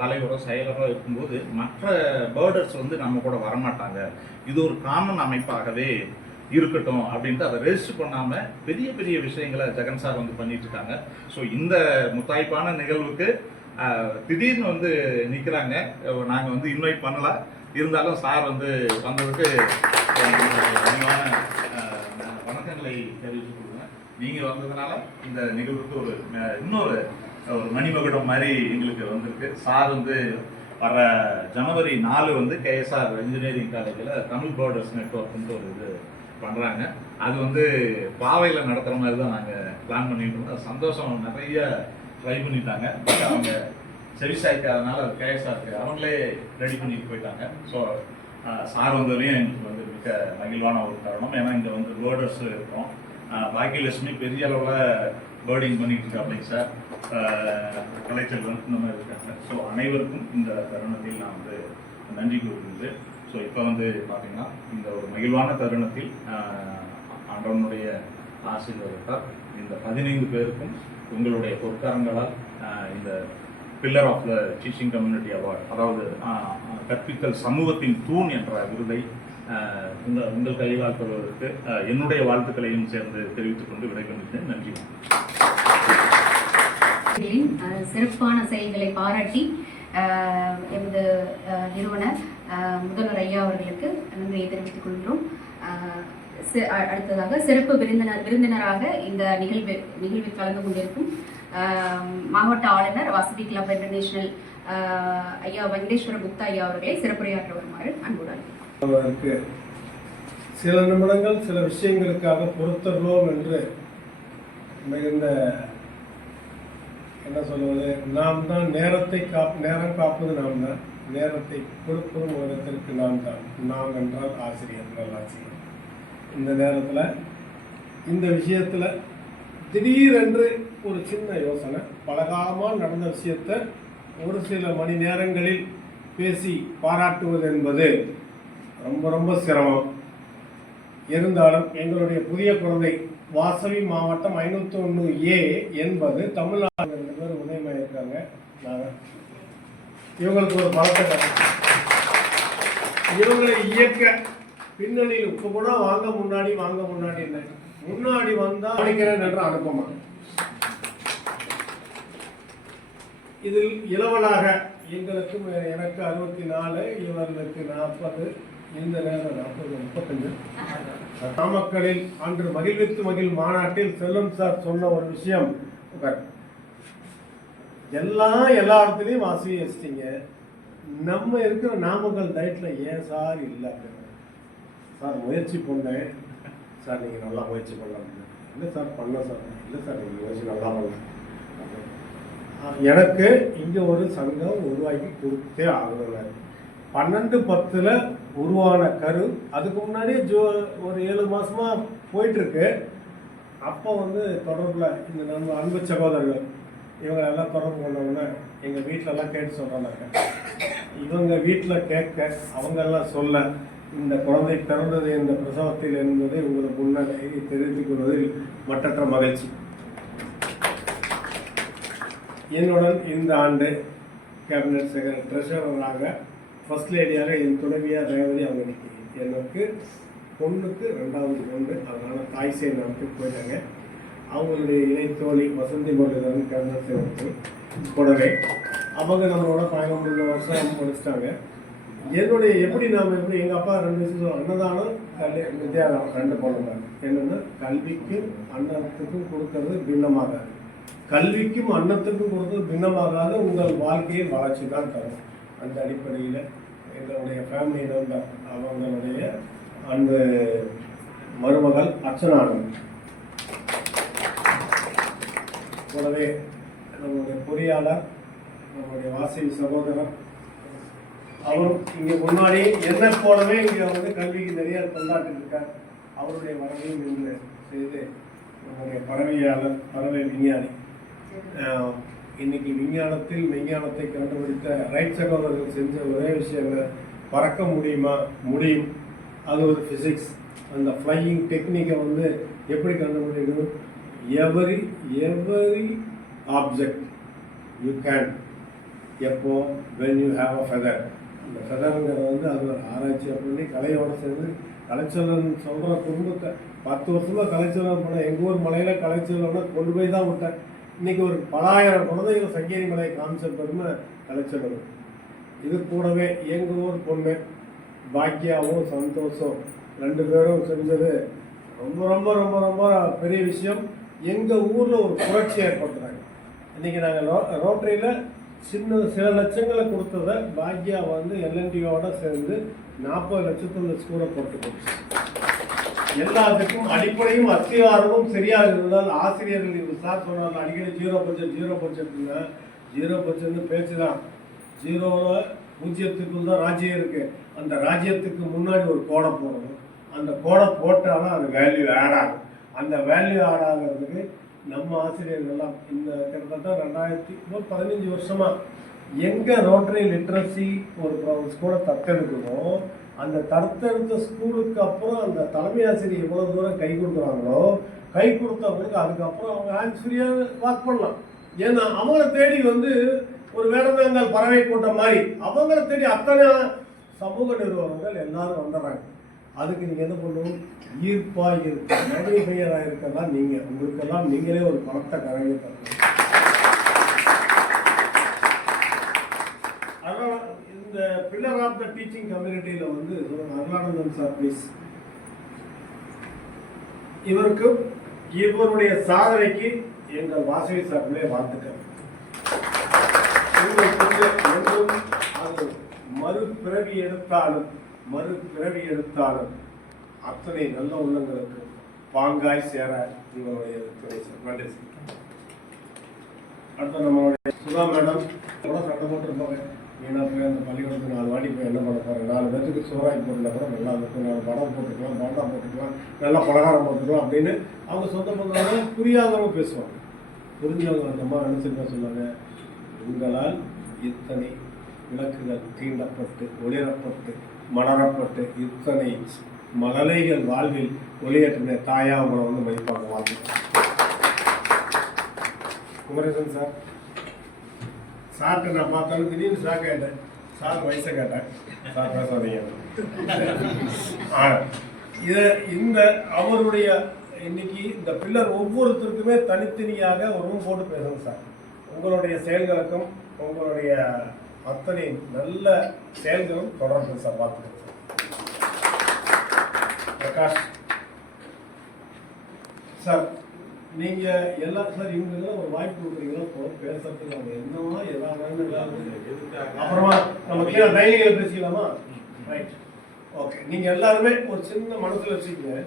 தலைவரோ செயலரோ இருக்கும்போது மற்ற பேர்டர்ஸ் வந்து நம்ம கூட வரமாட்டாங்க, இது ஒரு காமன் அமைப்பாகவே இருக்கட்டும் அப்படின்ட்டு அதை ரெஜிஸ்டர் பண்ணாமல் பெரிய விஷயங்களை ஜெகன் சார் வந்து பண்ணிட்டு இருக்காங்க. ஸோ இந்த முத்தாய்ப்பான நிகழ்வுக்கு திடீர்னு வந்து நிற்கிறாங்க. நாங்கள் வந்து இன்வைட் பண்ணல, இருந்தாலும் சார் வந்து வந்ததுக்கு வணக்கங்களை தெரிவித்து கொடுங்க. நீங்கள் வந்ததுனால இந்த நிகழ்வுக்கு ஒரு இன்னொரு மணிமகுடம் மாதிரி எங்களுக்கு வந்திருக்கு. சார் வந்து வர ஜனவரி 4 வந்து கேஎஸ்ஆர் இன்ஜினியரிங் காலேஜில் தமிழ் பேர்டர்ஸ் நெட்வொர்க்னு ஒரு இது பண்ணுறாங்க. அது வந்து பாவையில் நடத்துகிற மாதிரி தான் நாங்கள் பிளான் பண்ணிட்டு இருந்தோம். சந்தோஷம், நிறைய ட்ரை பண்ணிட்டாங்க. பட் அவங்க செவிசாய்க்காதனால அது கேஎஸ்ஆருக்கு அவங்களே ரெடி பண்ணிட்டு போயிட்டாங்க. ஸோ சார் வந்ததுலேயும் எங்களுக்கு வந்து மிக மகிழ்வான ஒரு தருணம். ஏன்னா இங்கே வந்து பேர்டர்ஸ் இருக்கோம். பாக்கியலட்சுமி பெரிய அளவில் பேர்டிங் பண்ணிட்டு இருக்காங்க சார், கலைச்செல்வன் இந்த மாதிரி இருக்காங்க. ஸோ அனைவருக்கும் இந்த தருணத்தில் நான் வந்து நன்றி கூறுகிறது. ஸோ இப்போ வந்து பார்த்தீங்கன்னா இந்த ஒரு மகிழ்வான தருணத்தில் ஆண்டவனுடைய ஆசீர்வாதத்தால் இந்த 15 பேருக்கும் உங்களுடைய பொற்காரங்களால் இந்த pillar of the teaching community award, அதாவது கற்பித்தல் சமூகத்தின் தூண் என்ற விருதை உங்கள் கையால் பெறுவதற்கு என்னுடைய வாழ்த்துக்களையும் சேர்ந்து தெரிவித்துக் கொண்டு விடைபெறுகிறேன். நன்றி. சிறப்பான செயல்களை பாராட்டி எமது நிறுவனர் முதல்வர் ஐயா அவர்களுக்கு நன்றியை தெரிவித்துக் கொள்கிறோம். அடுத்ததாக சிறப்பு விருந்தினராக இந்த நிகழ்வில் கலந்து கொண்டிருக்கும் மாவட்ட ஆளுநர் வாசவி கிளப் இன்டர்நேஷனல் ஐயா வெங்கடேஸ்வர குப்தா ஐயா அவர்களை சிறப்புரையாற்ற வருமாறு அன்புடன் அவருக்கு சில நிமிடங்கள் சில விஷயங்களுக்காக பொறுத்தருளோம் என்று மிகுந்த என்ன சொல்வது, நாம் தான் நேரம் காப்பது நாம் தான், நேரத்தை கொடுப்பது உலகத்திற்கு நாம் தான். நாம் என்றால் ஆசிரியர், நல்லாசிரியர். இந்த நேரத்தில் இந்த விஷயத்தில் திடீரென்று ஒரு சின்ன யோசனை, பலகாலமாக நடந்த விஷயத்தை ஒரு சில மணி நேரங்களில் பேசி பாராட்டுவது என்பது ரொம்ப ரொம்ப சிரமம். இருந்தாலும் எங்களுடைய புதிய குழந்தை வாசவி மாவட்டம் 501A என்பது தமிழ்நாடு 2 பேர் உதயமாக இருக்காங்க. நாங்கள் இவங்களுக்கு ஒரு பலத்தை இவங்களை இயக்க பின்னணியில் இப்போ கூட வாங்க முன்னாடி இல்லை, முன்னாடி வந்தால் அழைக்கிறேன் என்று அனுப்பமா. இதில் இளவலாக எங்களுக்கு எனக்கு 64, இவர்களுக்கு 40, இந்த நேரம் 40, 35. நாமக்கலில் அன்று மகிழ்வித்து மகிழ் மாநாட்டில் செல்வம் சார் சொன்ன ஒரு விஷயம், எல்லா இடத்துலையும் வாசி வச்சிட்டீங்க, நம்ம இருக்கிற நாமக்கல் டயட்டில் ஏன் சார் இல்லை சார்? முயற்சி பண்ணேன் சார், நீங்கள் நல்லா முயற்சி பண்ணலாம். இல்லை சார் பண்ண சார், இல்லை சார் நீங்கள் முயற்சி நல்லா பண்ணலாம். எனக்கு இங்கே ஒரு சங்கம் உருவாக்கி கொடுத்தே ஆகுதுங்க. 12/10 உருவான கரு, அதுக்கு முன்னாடியே ஒரு 7 மாசமா போயிட்டுருக்கு. அப்போ தொடர்பில் இந்த நம்ம அன்பு சகோதரர்கள் இவங்க எல்லாம் தொடர்பு கொண்டவங்க எங்கள் வீட்டிலலாம் கேட்டு சொல்கிறாங்க. இவங்க வீட்டில் கேட்க அவங்கெல்லாம் சொல்ல இந்த குழந்தை பிறந்தது இந்த பிரசவத்தில் என்பதை உங்களுக்கு முன்னாடி தெரிவித்துக் கொள்வதில் மற்றற்ற மகிழ்ச்சி. என்னுடன் இந்த ஆண்டு கேபினட் செக்ரட்டரி ட்ரெஷரராக ஃபர்ஸ்ட் லேடியாக என் துணைவியார் ரேவதி அவங்க இன்னைக்கு எனக்கு பொண்ணுக்கு 2வது பொண்ணு, அதனால் தாய் சேர் நாட்டுக்கு போயிட்டாங்க. அவங்களுடைய இணை தோழி வசந்தி முரளிதரன் கேபினட் செக்ரட்டரி கூடவே அவங்க நம்மளோட 13 வருஷம் முடிச்சிட்டாங்க. என்னுடைய எப்படி எங்கள் அப்பா 2 விஷயம் அன்னதானம் வித்யாதானம் 2 போனோம். என்னென்னா கல்விக்கும் அன்னத்துக்கும் கொடுக்கறது பின்னமாகாது, கல்விக்கும் அன்னத்துக்கும் கொடுக்கறது பின்னமாகாது, உங்கள் வாழ்க்கையில் வளர்ச்சி தான் தரும். அந்த அடிப்படையில் எங்களுடைய ஃபேமிலி நம்பர் அவங்களுடைய அந்த மருமகள் அர்ச்சனானந்த் கூடவே நம்முடைய பொறியாளர் நம்முடைய வாசவி சகோதரர் அவரும் இங்கே முன்னாடி என்ன போலவே இங்கே கல்விக்கு நிறைய கொண்டாட்டு இருக்கார். அவருடைய வரவையும் இன்று செய்து நம்முடைய பறவை விஞ்ஞானி இன்னைக்கு விஞ்ஞானத்தில் விஞ்ஞானத்தை கண்டுபிடித்த ரைட் சகோதரர்கள் செஞ்ச ஒரே விஷயம், பறக்க முடியுமா? முடியும். அது ஒரு ஃபிசிக்ஸ். அந்த ஃப்ளையிங் டெக்னிக்கை எப்படி கண்டுபிடிக்கணும்? எவரி ஆப்ஜெக்ட் யூ கேன் எப்போ when you have a feather. இந்த ஃபெதருங்கிறது அது ஒரு ஆராய்ச்சி பண்ணி கலையோடு சேர்ந்து கலைச்சொல்லன் சொல்கிற குடும்பத்தை 10 வருஷமாக கலைச்சொல்லன் போன எங்கள் ஊர் மலையில் கலைச்சொல்லோட கொண்டு போய் தான் விட்டேன். இன்றைக்கி ஒரு பலாயிரம் குழந்தைகள் சங்கேரி மலை காமிச்ச பெருமை கலைச்சொல்லன். இது கூடவே எங்கள் ஊர் பொண்ணு பாக்கியாவும் சந்தோஷம் 2 பேரும் செஞ்சது ரொம்ப ரொம்ப ரொம்ப ரொம்ப பெரிய விஷயம். எங்கள் ஊரில் ஒரு புரட்சி ஏற்படுத்துகிறாங்க. இன்றைக்கி நாங்கள் ரோட்டரியில் சில லட்சங்களை கொடுத்ததை பாக்யா LNTயோட சேர்ந்து 40 லட்சத்துல ஸ்கூலை போட்டு கொடுத்து எல்லாத்துக்கும் அடிப்படையும் அத்திவாரமும் சரியாக இருந்தால் ஆசிரியர்கள் இது சார் சொன்னாங்க அடிக்கடி 0% 0% பேச்சு தான். 0 தான் ராஜ்யம் இருக்கு. அந்த ராஜ்யத்துக்கு முன்னாடி ஒரு கோடை போடணும். அந்த கோடை போட்டாலும் அது வேல்யூ ஆட் ஆகும். அந்த வேல்யூ ஆட் ஆகிறதுக்கு நம்ம ஆசிரியர்கள்லாம் இந்த கிட்டத்தட்ட 15 வருஷமா எங்க ரோட்டரி லிட்ரஸி ஒரு ஸ்கூலை தத்தெடுக்கணும். அந்த தத்தெடுத்த ஸ்கூலுக்கு அப்புறம் அந்த தலைமை ஆசிரியர் எவ்வளவு தூரம் கை கொடுக்குறாங்களோ கை கொடுத்தவங்களுக்கு அதுக்கப்புறம் அவங்க ஹேண்ட்ஸ் ஃப்ரீயாக வாக் பண்ணலாம். ஏன்னா அவங்கள தேடி வந்து ஒரு வேடந்தாங்கல் பறவை கூட்டம் மாதிரி அவங்கள தேடி அத்தனை சமூக நிறுவனங்கள் எல்லாரும் வந்துடுறாங்க. அதுக்கு நீங்கள் என்ன பண்ணணும், ஈர்ப்பாக இருக்க மேக்னிஃபையராக இருக்கலாம். நீங்கள் உங்களுக்கெல்லாம் நீங்களே ஒரு பணத்தை கரையை தரணும். அதனால் இந்த பில்லர் ஆஃப் த டீச்சிங் கம்யூனிட்டியில் வந்து அருளானந்தன் சார் ப்ளீஸ், இவருடைய சாதனைக்கு எங்கள் வாசவி சார்பிலே வாழ்த்துக்கள். என்றும் அது மறுபிறவி எடுத்தாலும் அத்தனை நல்ல உள்ளங்களுக்கு பாங்காய் சேர உங்களுடைய துணை சார். நன்றி சார். அடுத்த நம்மளுடைய சுதா மேடம் கூட சட்டம் போட்டுருப்பாங்க. ஏன்னா போய் அந்த பள்ளிக்கூடத்துக்கு 4 வாட்டி போய் என்ன பண்ண போகிறேன், 4 பேருக்கு சோறாக்கி போட்டுல கூட நல்லா இருக்கும், 4 படம் போட்டுக்கலாம், பாண்டா போட்டுக்கலாம், நல்லா பலகாரம் போட்டுக்கலாம் அப்படின்னு அவங்க சொந்த பந்தவங்க புரியாதவங்க பேசுவாங்க. புரிஞ்சவங்க அந்த அம்மா நினச்சிருக்க சொன்னாங்க, உங்களால் இத்தனை விளக்குகள் தீண்டப்பட்டு ஒளிரப்பட்டு மலரப்பட்டு இத்தனை மழலைகள் வாழ்வில் ஒளியேற்றின தாயா அவங்கள வந்து மதிப்பாங்க. வாழ்க்கை குமரேசன் சார் சார்ட்டு நான் பார்த்தாலும் திடீர்னு சார் கேட்டேன், சார் வயசை கேட்டேன், சார் பேசாதீங்க. இந்த அவருடைய இன்னைக்கு இந்த பில்லர் ஒவ்வொருத்தருக்குமே தனித்தனியாக ஒரு ரூம் போட்டு பேசணும் சார். உங்களுடைய செயல்களுக்கும் உங்களுடைய அத்தனை நல்ல செயல்களும் தொடர்ந்து சார். பார்த்துக்கோங்க சார். பிரகாஷ் சார், நீங்க எல்லாம் சார் இவங்களுக்கு ஒரு வாய்ப்பு கொடுக்குறீங்களா பேசுறதுக்கு? அவங்க என்னமா ஏதாவது அப்புறமா நம்ம கீழே டைனிங்கில் பேசிக்கலாமா? Right, okay. நீங்க எல்லாருமே ஒரு சின்ன மனசுல வச்சுக்கோங்க,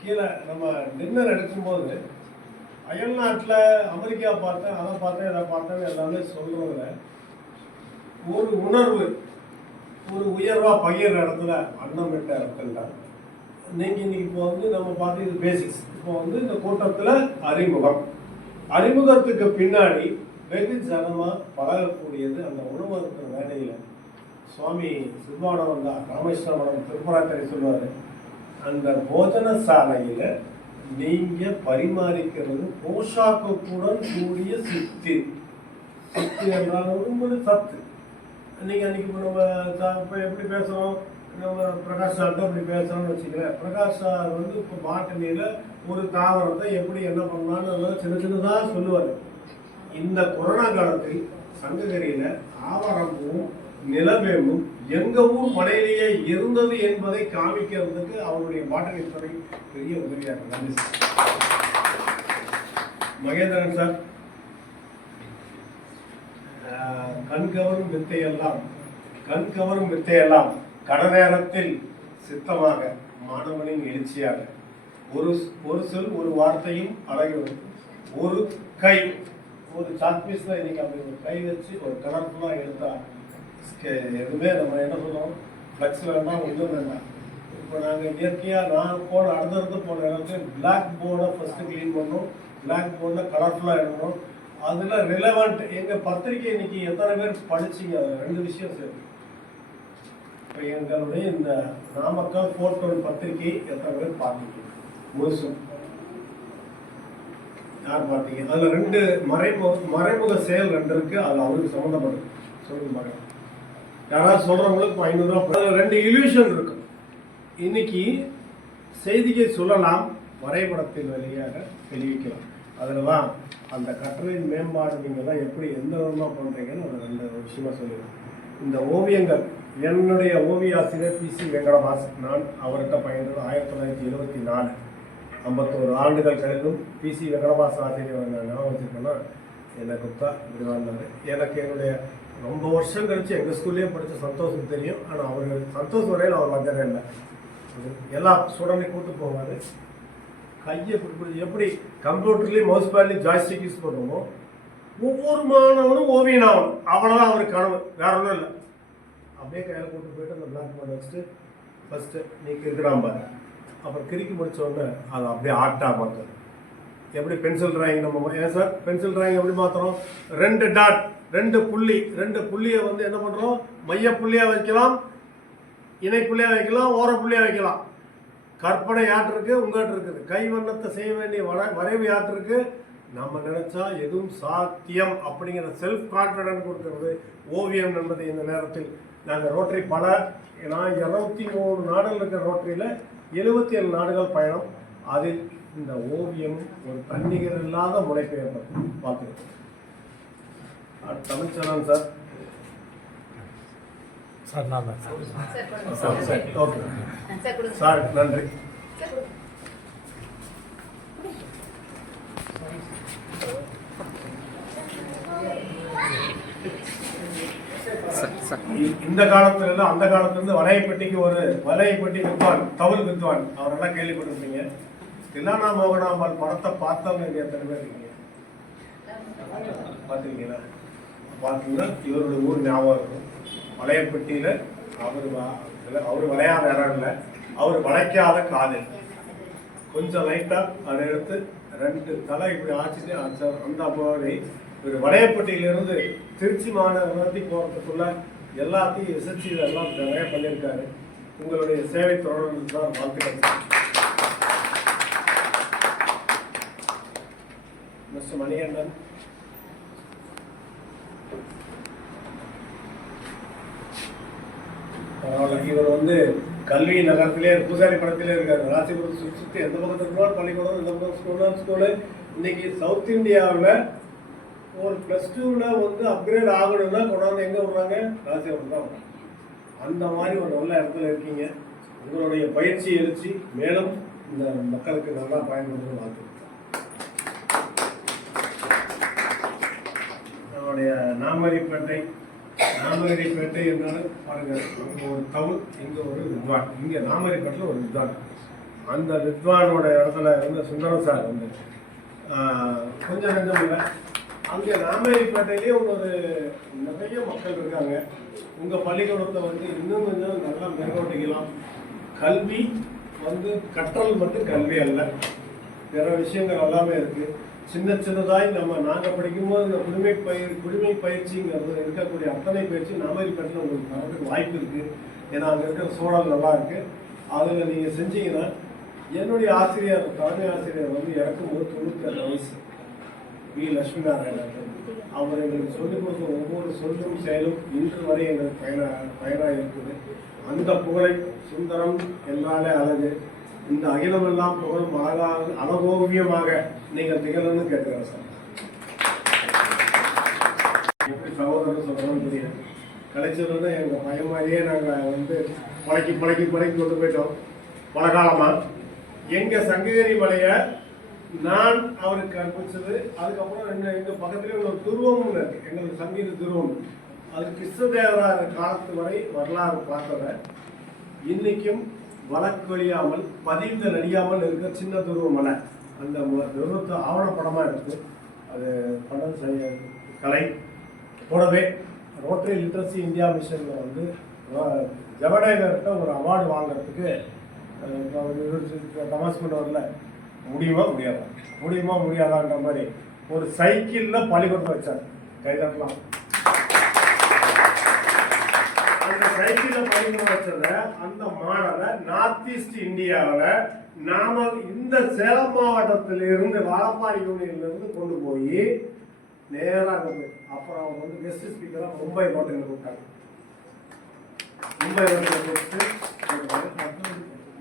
கீழே நம்ம டின்னர் எடுக்கும்போது அயல்நாட்டில் அமெரிக்கா பார்த்தேன், அதை பார்த்தேன், இதை பார்த்தேன்னு எல்லாமே சொல்றதுல ஒரு உணர்வு, ஒரு உயர்வா பகிர்ற இடத்துல அன்னம் விட்ட இடத்துல தான் இன்னைக்கு இப்போ வந்து நம்ம பார்த்து இது பேசிக்ஸ். இப்போ வந்து இந்த கூட்டத்தில் அறிமுகத்துக்கு பின்னாடி வெகு ஜனமாக பழகக்கூடியது அந்த உணவகத்து வேலையில். சுவாமி சிவானவன் தான் ராமேஸ்வரம் திருப்பராக்கரை சொல்லுவார், அந்த போஜன சாலையில் நீங்கள் பரிமாறிக்கிறது போஷாக்குடன் கூடிய சித்து. சித்து என்றால் ஒரு சத்து. நீங்கள் அன்றைக்கி நம்ம இப்போ எப்படி பேசுகிறோம், நம்ம பிரகாஷ் சார்கிட்ட அப்படி பேசுகிறோம்னு வச்சுக்கிறேன். பிரகாஷ் சார் வந்து இப்போ பாட்டனியில் ஒரு தாவரத்தை எப்படி என்ன பண்ணலான்னு அதெல்லாம் சின்ன சின்னதாக சொல்லுவார். இந்த கொரோனா காலத்தில் சங்ககிரியில் ஆவாரம்பூவும் நிலவேம்பும் எங்கள் ஊர் மலையிலேயே இருந்தது என்பதை காமிக்கிறதுக்கு அவருடைய பாட்டனி துறை பெரிய உதவியாக நன்றி சார். மகேந்திரன் சார், கண்கவரும் வித்தையெல்லாம் கடநேரத்தில் சித்தமாக மாணவனின் எழுச்சியாக ஒரு சொல் ஒரு வார்த்தையும் அழகும். ஒரு கை ஒரு சாக்பீஸில் இன்னைக்கு அப்படி ஒரு கை வச்சு ஒரு கலர்ஃபுல்லாக எடுத்தா எதுவுமே நம்ம என்ன சொல்லுவோம், ஃப்ளெக்ஸ் வேண்டாம், ஒன்றும் வேண்டாம். இப்போ நாங்கள் இயற்கையாக நான் அடுத்தடுத்து போன இடத்துல பிளாக் போர்டை ஃபஸ்ட்டு க்ளீன் பண்ணோம், பிளாக் போர்டில் கலர்ஃபுல்லாக எடுக்கணும். அதில் ரிலவெண்ட் எங்கள் பத்திரிக்கை இன்னைக்கு எத்தனை பேர் படிச்சிங்க, அதில் 2 விஷயம் சேர்த்து. இப்போ எங்களுடைய இந்த நாமக்கல் போர்ட்டல் பத்திரிகை எத்தனை பேர் பார்த்தீங்க? முழுசும் யார் பார்த்தீங்க? அதில் 2 மறைமுக செயல் 2 இருக்கு. அது அவருக்கு சம்மந்தப்பட்டது. சொல்லுங்க மகன், யாராவது சொல்றவங்களுக்கு 500 ரூபா. அதில் 2 இல்யூஷன் இருக்கு. இன்னைக்கு செய்தியை சொல்லலாம், வரைபடத்தின் வழியாக தெரிவிக்கலாம். அதில் தான் அந்த கற்றலின் மேம்பாடு நீங்கள் தான் எப்படி எந்த விதமாக பண்ணுறீங்கன்னு ஒரு நல்ல விஷயமா சொல்லுவேன். இந்த ஓவியங்கள் என்னுடைய ஓவிய ஆசிரியர் PC வெங்கடபாஸ். நான் அவர்கிட்ட பயின்றது 1974, 51 ஆண்டுகள் கழிந்தும் PC வெங்கடபாஸ் ஆசிரியர் ஞாபகம் வச்சுருக்கேன்னா என்னை குப்தா இப்படி வாழ்ந்தார். எனக்கு என்னுடைய ரொம்ப வருஷம் கழித்து எங்கள் ஸ்கூல்லேயே படித்த சந்தோஷம் தெரியும். ஆனால் அவர் சந்தோஷம் வரையில் அவர் வந்ததே இல்லை. எல்லா ஸ்டூடெண்ட்டையும் கூப்பிட்டு போவார், கையை பிடிச்சி எப்படி கம்ப்யூட்டர்லேயும் மவுஸ் பேட்லேயும் ஜாய்ஸ்டிக் யூஸ் பண்ணுவோமோ ஒவ்வொரு மாணவனும் ஓவியன் ஆகணும். அவ்வளோதான் அவருக்கு கனவு, வேற ஒன்றும் இல்லை. அப்படியே கையில் கூட்டு போயிட்டு அந்த பிளாக் போர்டு வச்சுட்டு ஃபஸ்ட்டு நீ கிறுக்கிடாம பாரு. அப்புறம் கிறுக்கி முடித்தோடனே அதை அப்படியே ஆர்ட்டாக மாற்றுறது. எப்படி பென்சில் ட்ராயிங் நம்ம ஏன் சார் பென்சில் ட்ராயிங் எப்படி மாற்றுறோம்? 2 டாட் 2 புள்ளி, 2 புள்ளியை வந்து என்ன பண்ணுறோம், மைய புள்ளியாக வைக்கலாம், இணை புள்ளியாக வைக்கலாம், ஓர புள்ளியாக வைக்கலாம். கற்பனை யாற்றிருக்கு உங்கள்கிட்ட இருக்குது. கைவண்ணத்தை செய்ய வேண்டிய வரைவு யாற்றிருக்கு. நம்ம நினைச்சா எதுவும் சாத்தியம் அப்படிங்கிற செல்ஃப் கான்ஃபிடன்ஸ் கொடுக்கிறது ஓவியம் என்பது. இந்த நேரத்தில் நாங்கள் ரோட்டரி நான் 23 நாடுகள் இருக்கிற ரோட்டரியில் 77 நாடுகள் பயணம். அதில் இந்த ஓவியம் ஒரு தன்னிகர் இல்லாத முனைப்பெயர் பார்த்துருக்கோம். தமிழ்ச்செல்வன் சார். சார் நான் தான் ஓகே சார், நன்றி. இந்த காலத்துல இருந்து அந்த காலத்துல இருந்து வலையப்பட்டி வித்வான், தவுல் வித்வான் அவரெல்லாம் கேள்விப்பட்டிருப்பீங்க. தில்லானா மோகனாம்பாள் படத்தை பார்த்தவங்க எத்தனை பேர் இருக்கீங்க? பார்த்துருக்கீங்களா? பார்த்தீங்கன்னா இவருடைய ஊர் ஞாபகம் இருக்கும். வளையப்பட்டியில் அவர் வளையாத இடம் இல்லை, அவர் வளைக்காத காதல். கொஞ்சம் லைட்டாக அதை எடுத்து 2 தலை இப்படி ஆச்சுட்டு அந்த மாதிரி ஒரு வளையப்பட்டியிலிருந்து திருச்சி மாநகராட்சி போகிறதுக்குள்ள எல்லாத்தையும் எஸ்எஸ்சி எல்லாம் நிறைய பண்ணியிருக்காரு. உங்களுடைய சேவை தொடர்ந்து தான் வாழ்த்துக்கள். மிஸ்டர் மணிகண்டன். இவர் கல்வி நகரத்திலே பூசாரி படத்திலே இருக்காரு. ராசிபுரம் சுற்றி எந்த பக்கத்துக்கு பள்ளிக்கூடம், இந்த பக்கம் ஸ்கூலு. இன்னைக்கு சவுத் இந்தியாவில் ஒரு +2ல் அப்கிரேட் ஆகணும்னா கொண்டாந்து எங்கே விடுறாங்க? ராசிபுரம் தான் விடுறாங்க. அந்த மாதிரி ஒரு நல்ல இடத்துல இருக்கீங்க. உங்களுடைய பயிற்சி எழுச்சி மேலும் இந்த மக்களுக்கு நல்லா பயன்படுத்த வாழ்த்து. நம்மளுடைய நாமரிப்பேட்டை என்றாலும் பாருங்க, அங்கே ஒரு தவுல், இங்கே ஒரு வித்வான். இங்கே நாமரிப்பேட்டில் ஒரு வித்வான். அந்த வித்வானோட இடத்துல இருந்த சுந்தரம் சார் கொஞ்சம் நெஞ்சம் இல்லை. அங்கே நாமரிப்பேட்டையிலேயே ஒரு நிறைய மக்கள் இருக்காங்க. உங்கள் பள்ளிக்கூடத்தை இன்னும் கொஞ்சம் நல்லா மேற்கொண்டிக்கலாம். கல்வி கற்றல் மட்டும் கல்வி அல்ல, பிற விஷயங்கள் எல்லாமே இருக்குது. சின்னதாய் நாங்கள் படிக்கும்போது இந்த குடிமை பயிற்சிங்கிறது இருக்கக்கூடிய அத்தனை பயிற்சி நாமரிப்பேட்டில் உங்களுக்கு வரதுக்கு வாய்ப்பு இருக்குது. ஏன்னா அங்கே இருக்கிற சூழல் நல்லா இருக்குது. அதில் நீங்கள் செஞ்சீங்கன்னா, என்னுடைய ஆசிரியர், தலைமை ஆசிரியர் இறக்கும்போது 96 வயசு, வி லட்சுமி நாராயணன். அவர் எங்களுக்கு சொல்லிக் கொடுத்த ஒவ்வொரு சொல்லும் செயலும் இன்று வரை எங்களுக்கு பயனாக இருக்குது. அந்த புகழை சுந்தரம் என்றாலே அழகு, இந்த அகிலமெல்லாம் புகழும் அழகோவியமாக நீங்கள் திகழணும்னு கேட்கிறேன் சார். எப்படி சகோதரர் சொல்றோம்னு தெரியும். கலைச்சல் எங்கள் பையன் மாதிரியே நாங்கள் பழக்கி கொண்டு போயிட்டோம் பல காலமாக. எங்கள் சங்ககிரி மலையை நான் அவருக்கு கற்பிச்சது. அதுக்கப்புறம் எங்கள் பக்கத்துலேயே ஒரு துருவமும் இருக்கு, எங்களுக்கு சங்கீத துருவம். அது கிருஷ்ணதேவராய காலத்து வரை வரலாறு பார்த்ததை இன்னைக்கும் வழக்கொழியாமல் பதிந்து நடியாமல் இருக்கிற சின்ன துருவ மலை. அந்த துருவத்தை ஆவணப்படமாக இருக்குது. அது படம் செய்ய கலை கூடவே ரோட்டரி லிட்ரஸி இந்தியா மிஷனில் ஜவடேகர்கிட்ட ஒரு அவார்டு வாங்கிறதுக்கு தமாஸ் பண்ண வரல. முடியுமா முடியாதான்ற மாதிரி ஒரு சைக்கிளில் பள்ளிக்கூடத்தை வச்சார். கைதட்டலாம். அந்த சைக்கிளில் பள்ளிக்கூடம் வச்சத அந்த மாடலை நார்த் ஈஸ்ட் இந்தியாவில் இந்த சேலம் மாவட்டத்திலிருந்து வாழப்பாடி யூனியன்லேருந்து கொண்டு போய் நேராக போய் அப்புறம் அவங்க கெஸ்ட் ஸ்பீக்கராக மும்பை ஹோட்டலில் கூப்பிட்டாங்க. மும்பை ஹோட்டலில் கூப்பிட்டு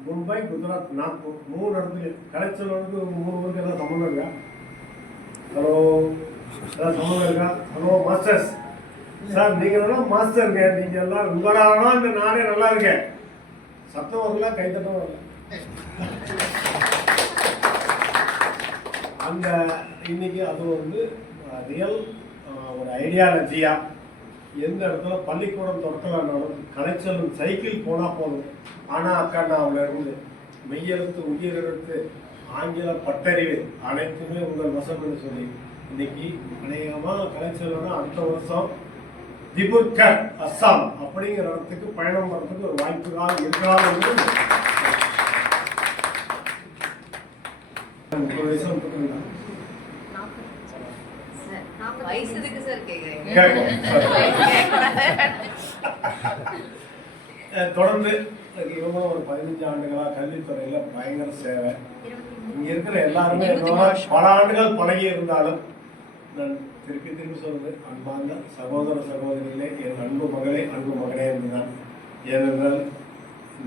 மும்பை, குஜராத், நாக்பூர் 3 இடத்துல கலைச்சலுக்கு 3 ஊருக்கு எதாவது சம்மந்தம் இருக்கா? ஹலோ, ஏதாவது சம்மந்தம் இருக்கா? ஹலோ மாஸ்டர்ஸ் சார், நீங்கள் மாஸ்டருங்க, நீங்கள் எல்லாம் உங்களால இந்த நாடே நல்லா இருக்கேன். சத்தம் வரல, கைத்தட்டம் வரல. அந்த இன்னைக்கு அது ரியல் ஒரு ஐடியாலஜியா எந்த இடத்துல பள்ளிக்கூடம் தொடக்கலானாலும் கலைச்சலும் சைக்கிள் போனால் போதும். ஆனால் அக்காண்டாவில் இருந்து மெய்யெழுத்து, உயிரெழுத்து, ஆங்கில பட்டறிவு அனைத்துமே உங்கள் வசப்படி சொல்லி இன்னைக்கு அநேகமாக கலைச்சல்னா அடுத்த வருஷம் திபுர்கர், அஸ்ஸாம் அப்படிங்கிற இடத்துக்கு பயணம் பண்ணுறதுக்கு ஒரு வாய்ப்புகள் இருக்கலாம். 30 வயசு தொடர்ந்து இவங்களும் ஒரு 15 ஆண்டுகளாக கல்வித்துறையில் பயங்கர சேவை. இங்கே இருக்கிற எல்லாருமே பல ஆண்டுகள் பழகி இருந்தாலும் நான் திருப்பி சொல்வது அன்பார்ந்த சகோதர சகோதரிகளே, என் அன்பு மகளே, அன்பு மகனே என்றுதான். ஏனென்றால்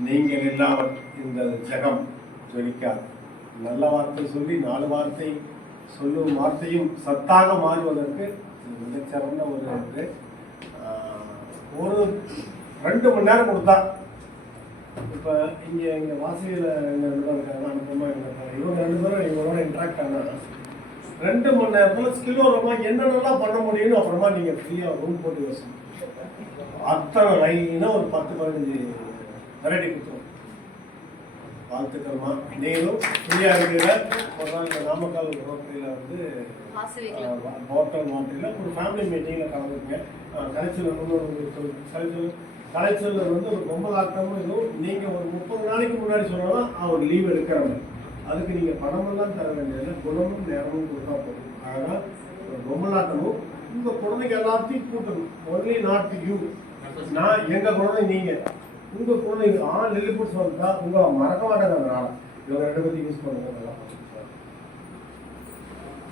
நீங்கள் இல்லாமல் இந்த ஜெகம் ஜொலிக்காது. நல்ல வார்த்தை சொல்லி 4 வார்த்தை சொல்லும் வார்த்தையும் சத்தாக மாறுவதற்கு மிகச்சிறந்த ஒரு ஒரு 2 மணி நேரம் கொடுத்தா. இப்போ இங்கே வாசியில் எங்கள் 2 பேரும் இருக்காங்க, அனுப்பமாக இருக்காங்க. இவங்க 2 பேரும் இவங்களோட இன்ட்ராக்ட் ஆனால் 2 மணி நேரத்தில் ஸ்கில்லோரமாக என்னென்னலாம் பண்ண முடியும்னு அப்புறமா நீங்கள் ஃப்ரீயாக ரூம் போட்டு யோசிங்க. அத்தனை லைனாக ஒரு 10-15 வெரைட்டி கொடுத்துருவோம். வாழ்த்துக்கள்மா. நீங்களும் ஃப்ரீயாக இருக்கிற ஒரு நாள் இந்த நாமக்கல் ரோட்டரியில் வந்து ஹோட்டல் மாட்டில் ஒரு ஃபேமிலி மீட்டிங்கில் கலந்துருங்க. கலைச்சல் வந்து ஒரு பொம்மலாட்டமும் இதுவும் நீங்கள் ஒரு 30 நாளைக்கு முன்னாடி சொன்னாலும் அவர் லீவ் எடுக்கிறவங்க. அதுக்கு நீங்கள் பணமெல்லாம் தர வேண்டியதில்லை, குணமும் நேரமும் கொடுத்தா போதும். அதனால் ஒரு பொம்மலாட்டமும் உங்கள் குழந்தைங்க எல்லாத்தையும் கூட்டணும். Only not you. நான் எங்கள் குழந்தை நீங்கள், உங்கள் குழந்தைங்க லில்லிபுட்ஸ் வந்தா உங்களை மறக்க மாட்டாங்க. அதனால இவங்க 2 பேர்த்தையும் யூஸ் பண்ணுங்க.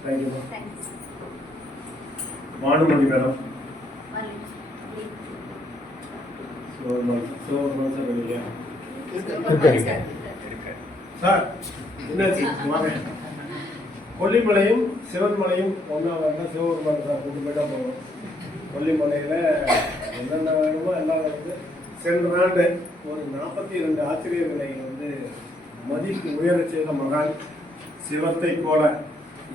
தேங்க்யூ. வானுமணி மேடம் சார் என்னாச்சு? கொல்லிமலையும் சிவன்மலையும் ஒன்றா வரணும். சிவபெருமான் சார் கூட்டு போயிட்டா போகணும். கொல்லிமலையில் என்னென்ன வேணுமோ எல்லாம் வந்து சென்ற ஆண்டு ஒரு 42 ஆசிரியர்களை வந்து மதிப்பு உயர செய்த மகான். சிவத்தை போல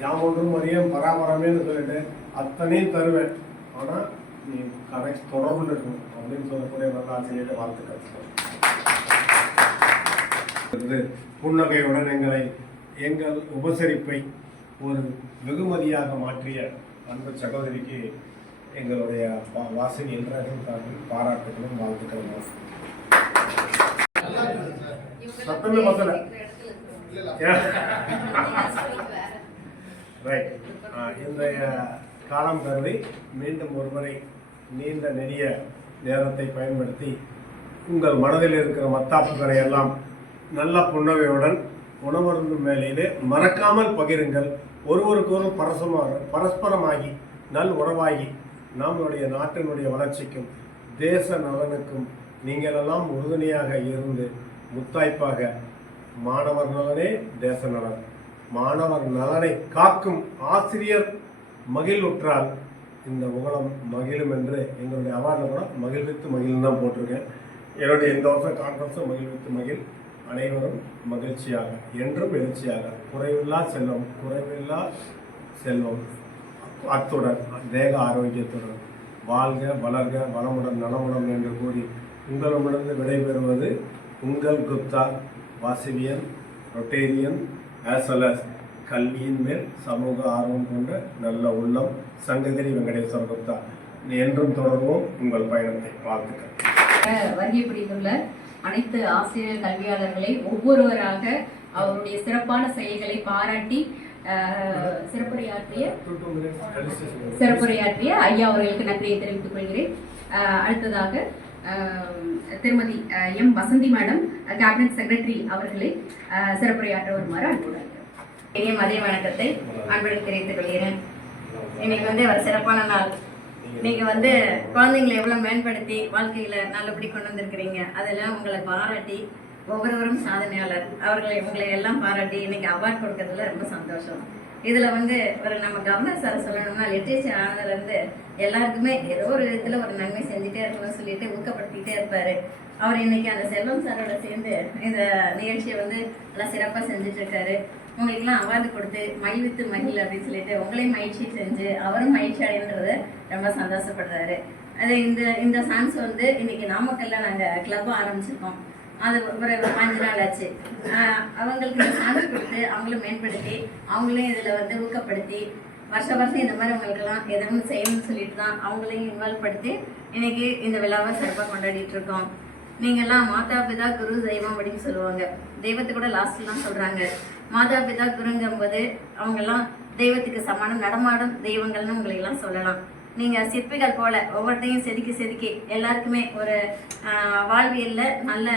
யாமொன்றும் அறியும் பராமரமேன்னு சொல்லிட்டு அத்தனையும் தருவேன், ஆனால் நீ கனெக்ட் தொடர்பு இருக்கணும் அப்படின்னு சொல்லக்கூடிய நல்ல ஆசிரியர்களை வாழ்த்துக்கள். புன்னகையுடன் எங்கள் உபசரிப்பை ஒரு வெகுமதியாக மாற்றிய அன்பு சகோதரிக்கு எங்களுடைய வாசகி என்றாலும் பாராட்டுகளும் வாழ்த்துக்களும். சத்தமே பத்தல. ரைட். இன்றைய காலம் கருதி மீண்டும் ஒருமுறை நீண்ட நெடிய நேரத்தை பயன்படுத்தி உங்கள் மனதில் இருக்கிற மத்தாப்புகளை எல்லாம் நல்ல புன்னகையுடன் உணவருந்தும் வேலையிலே மறக்காமல் பகிருங்கள். ஒருவருக்கொரு பரஸ்பரமாகி நல் உறவாகி நம்மளுடைய நாட்டினுடைய வளர்ச்சிக்கும் தேச நலனுக்கும் நீங்கள் எல்லாம் உறுதுணையாக இருந்து முத்தாய்ப்பாக மாணவர் நலனே தேச நலன், மாணவர் நலனை காக்கும் ஆசிரியர் மகிழ்வுற்றால் இந்த உலகம் மகிழும் என்று எங்களுடைய அவார்டில் கூட மகிழ்வித்து மகிழ்ந்து தான் போட்டிருக்கேன். என்னுடைய இந்த வருஷம் கான்ஃபரன்ஸும் மகிழ்வித்து மகிழ். அனைவரும் மகிழ்ச்சியாக என்றும் எழுச்சியாக குறைவில்லா செல்வம் அத்துடன் தேக ஆரோக்கியத்துடன் வாழ்க வளர்க வளமுடன் நலமுடன் என்று கூறி உங்களிடமிருந்து விடைபெறுவது உங்கள் Gupta, Vasavian, Rotarian, as well as கல்வியின் மேல் சமூக ஆர்வம் கொண்ட நல்ல உள்ளம் சங்ககிரி வெங்கடேஸ்வர குப்தா. என்றும் தொடர்வோம் உங்கள் பயணத்தை. வாழ்த்துக்கள். வருகை புரிந்துள்ள அனைத்து ஆசிரியர் கல்வியாளர்களை ஒவ்வொருவராக அவருடைய சிறப்பான செயல்களை பாராட்டி சிறப்புரையாற்றிய ஐயா அவர்களுக்கு நன்றியை தெரிவித்துக் கொள்கிறேன். அடுத்ததாக திருமதி M Vasanthi madam, cabinet secretary அவர்களை சிறப்புரையாற்ற வருமாறு அனுப்புகிறார். மதிய வணக்கத்தை அன்புடன் தெரிவித்துக் கொள்கிறேன். இன்னைக்கு வந்து ஒரு சிறப்பான நாள். நீங்க வந்து குழந்தைங்களை எவ்வளவு மேம்படுத்தி வாழ்க்கையில நல்லபடி கொண்டு வந்திருக்கிறீங்க. அதெல்லாம் உங்களை பாராட்டி ஒவ்வொருவரும் சாதனையாளர் உங்களை எல்லாம் பாராட்டி இன்னைக்கு அவார்ட் கொடுக்கறதுல ரொம்ப சந்தோஷம். இதுல வந்து ஒரு நம்ம கவர்னர் சார் சொல்லணும்னா லிட்ரேச்சர் ஆனதுல இருந்து எல்லாருக்குமே ஏதோ ஒரு விதத்துல ஒரு நன்மை செஞ்சுட்டே இருக்கணும்னு சொல்லிட்டு ஊக்கப்படுத்திட்டே இருப்பாரு. அவர் இன்னைக்கு அந்த செல்வம் சாரோட சேர்ந்து இந்த நிகழ்ச்சியை வந்து நல்லா சிறப்பா செஞ்சுட்டு இருக்காரு. உங்களுக்கெல்லாம் அவார்டு கொடுத்து மகிழ்வித்து மகிழ் அப்படின்னு சொல்லிட்டு உங்களையும் மகிழ்ச்சி செஞ்சு அவரும் மகிழ்ச்சி அடைன்றது ரொம்ப சந்தோஷப்படுறாரு. அது இந்த சாங்ஸ் வந்து இன்னைக்கு நாமக்கல்ல நாங்கள் கிளப்பாக ஆரம்பிச்சிருக்கோம். அது ஒரு 5 நாள் ஆச்சு. அவங்களுக்கு சான்ஸ் கொடுத்து அவங்களும் மேம்படுத்தி அவங்களையும் இதில் வந்து ஊக்கப்படுத்தி வருஷம் இந்த மாதிரி அவங்களுக்கெல்லாம் எதுவும் செய்யணும்னு சொல்லிட்டு தான் அவங்களையும் இன்வால்வ் படுத்தி இன்னைக்கு இந்த விழாவை சிறப்பாக கொண்டாடிட்டு இருக்கோம். நீங்கள்லாம் மாதா பிதா குரு தெய்வம் அப்படின்னு சொல்லுவாங்க. தெய்வத்தை கூட லாஸ்ட்லாம் சொல்கிறாங்க. மாதா பிதா குருங்கும்போது அவங்கெல்லாம் தெய்வத்துக்கு சமானம் நடமாடும் தெய்வங்கள்னு உங்களையெல்லாம் சொல்லலாம். நீங்கள் சிற்பிகள் போல ஒவ்வொருத்தையும் செதுக்கி செதுக்கி எல்லாருக்குமே ஒரு வாழ்வியலில் நல்ல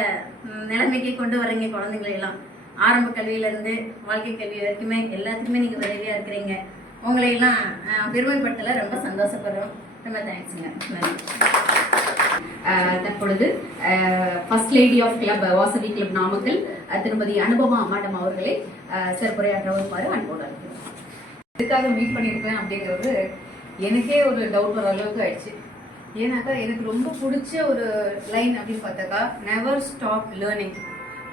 நிலைமைக்கு கொண்டு வரீங்க குழந்தைங்களெல்லாம். ஆரம்ப கல்வியிலேருந்து வாழ்க்கை கல்வி வரைக்குமே எல்லாத்துக்குமே நீங்கள் உதவியாக இருக்கிறீங்க. உங்களையெல்லாம் பெருமைப்பட்டல ரொம்ப சந்தோஷப்படுறோம். ரொம்ப தேங்க்ஸுங்க. தற்பொழுது first lady of club Vasavi club Namakkal திருமதி அனுபமா மேடம் அவர்களை சிறப்புரையாற்ற வருமாறு அன்போடு அழைக்கிறோம். இதுக்காக மீட் பண்ணியிருக்கேன் அப்படிங்கிறது எனக்கே ஒரு டவுட் வர அளவுக்கு ஆயிடுச்சு. ஏன்னாக்கா எனக்கு ரொம்ப பிடிச்ச ஒரு லைன் அப்படின்னு பார்த்தாக்கா, never stop learning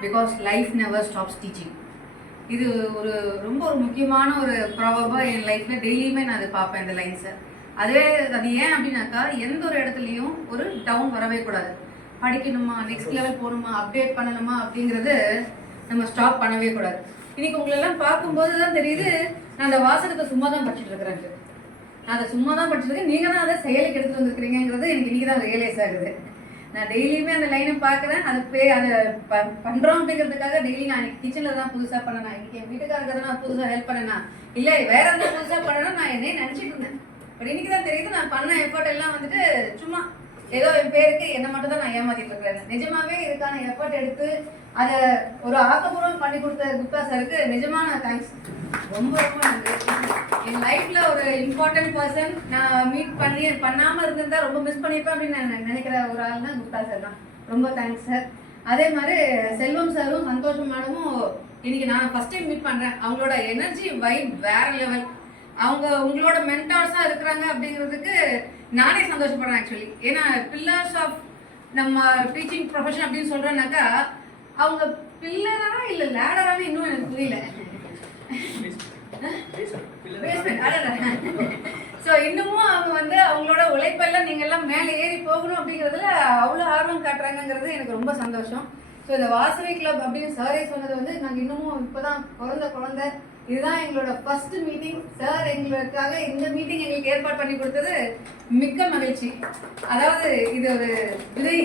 because life never stops teaching. இது ஒரு முக்கியமான ஒரு ப்ராபர்பாக என் லைஃப்பில் டெய்லியுமே நான் அதை பார்ப்பேன் இந்த லைன்ஸை. அது ஏன் அப்படின்னாக்கா, எந்த ஒரு இடத்துலையும் ஒரு டவுன் வரவே கூடாது. படிக்கணுமா, நெக்ஸ்ட் லெவல் போகணுமா, அப்டேட் பண்ணணுமா அப்படிங்கிறது நம்ம ஸ்டாப் பண்ணவே கூடாது. இன்னைக்கு உங்களெல்லாம் பார்க்கும்போது தான் தெரியுது, நான் அந்த வாசகத்தை சும்மா தான் படிச்சுட்டு இருக்கிறேன். நான் அதை சும்மா தான் படிச்சிருக்கேன், நீங்கள் தான் அதை செயலுக்கு எடுத்துகிட்டு வந்துருக்கிறீங்கிறது எனக்கு இன்றைக்கி தான் ரியலைஸ் ஆகுது. நான் டெய்லியுமே அந்த லைனை பார்க்குறேன், அதை பண்ணுறோம் அப்படிங்கிறதுக்காக டெய்லி நான் இன்னைக்கு கிச்சனில் தான் புதுசாக பண்ணேன், இன்னைக்கு என் வீட்டுக்காரங்க தான் நான் புதுசாக ஹெல்ப் பண்ணேன்னா, இல்லை வேற எதாவது புதுசாக பண்ணேன்னா நான் என்னையே நினச்சிட்டு இருந்தேன். பட் இன்னைக்கு தான் தெரியுது நான் பண்ண எஃபர்ட் எல்லாம் வந்துட்டு சும்மா ஏதோ என் பேருக்கு என்னை மட்டும் தான் நான் ஏமாத்திட்டு இருக்கிறேன். நிஜமாவே இதுக்கான எஃபர்ட் எடுத்து அதை ஒரு ஆக்கப்பூர்வம் பண்ணி கொடுத்த குப்தா சாருக்கு நிஜமான தேங்க்ஸ். ரொம்ப நன்றி. என் லைஃப்ல ஒரு இம்பார்ட்டன்ட் பர்சன் நான் மீட் பண்ணாமல் இருந்திருந்தா ரொம்ப மிஸ் பண்ணியிருப்பேன் அப்படின்னு நான் நினைக்கிற ஒரு ஆள் தான் குப்தா சார் தான். ரொம்ப தேங்க்ஸ் சார். அதே மாதிரி செல்வம் சாரும் சந்தோஷம் மேடமும் இன்னைக்கு நான் ஃபர்ஸ்ட் டைம் மீட் பண்றேன். அவங்களோட எனர்ஜி வைப் வேற லெவல். அவங்க உங்களோட மென்டார்ஸா இருக்கிறாங்க அப்படிங்கிறதுக்கு நானே சந்தோஷப்படுறேன் ஆக்சுவலி. ஏன்னா பில்லர்ஸ் ஆஃப் நம்ம டீச்சிங் ப்ரொஃபஷன் அப்படின்னு சொல்றேன்னாக்கா, அவங்க பில்லரா இல்ல லேடரானு இன்னும் எனக்கு புரியல. ஸோ இன்னமும் அவங்க வந்து அவங்களோட உழைப்பெல்லாம் நீங்க எல்லாம் மேலே ஏறி போகணும் அப்படிங்கிறதுல அவ்வளோ ஆர்வம் காட்டுறாங்கிறது எனக்கு ரொம்ப சந்தோஷம். ஸோ இந்த வாசவி கிளப் அப்படின்னு சாரே சொன்னது வந்து நாங்கள் இன்னமும் இப்போதான் குழந்தை இதுதான் எங்களோட ஃபர்ஸ்ட் மீட்டிங். சார் எங்களுக்காக இந்த மீட்டிங் எங்களுக்கு ஏற்பாடு பண்ணி கொடுத்தது மிக்க மகிழ்ச்சி. அதாவது இது ஒரு விதை,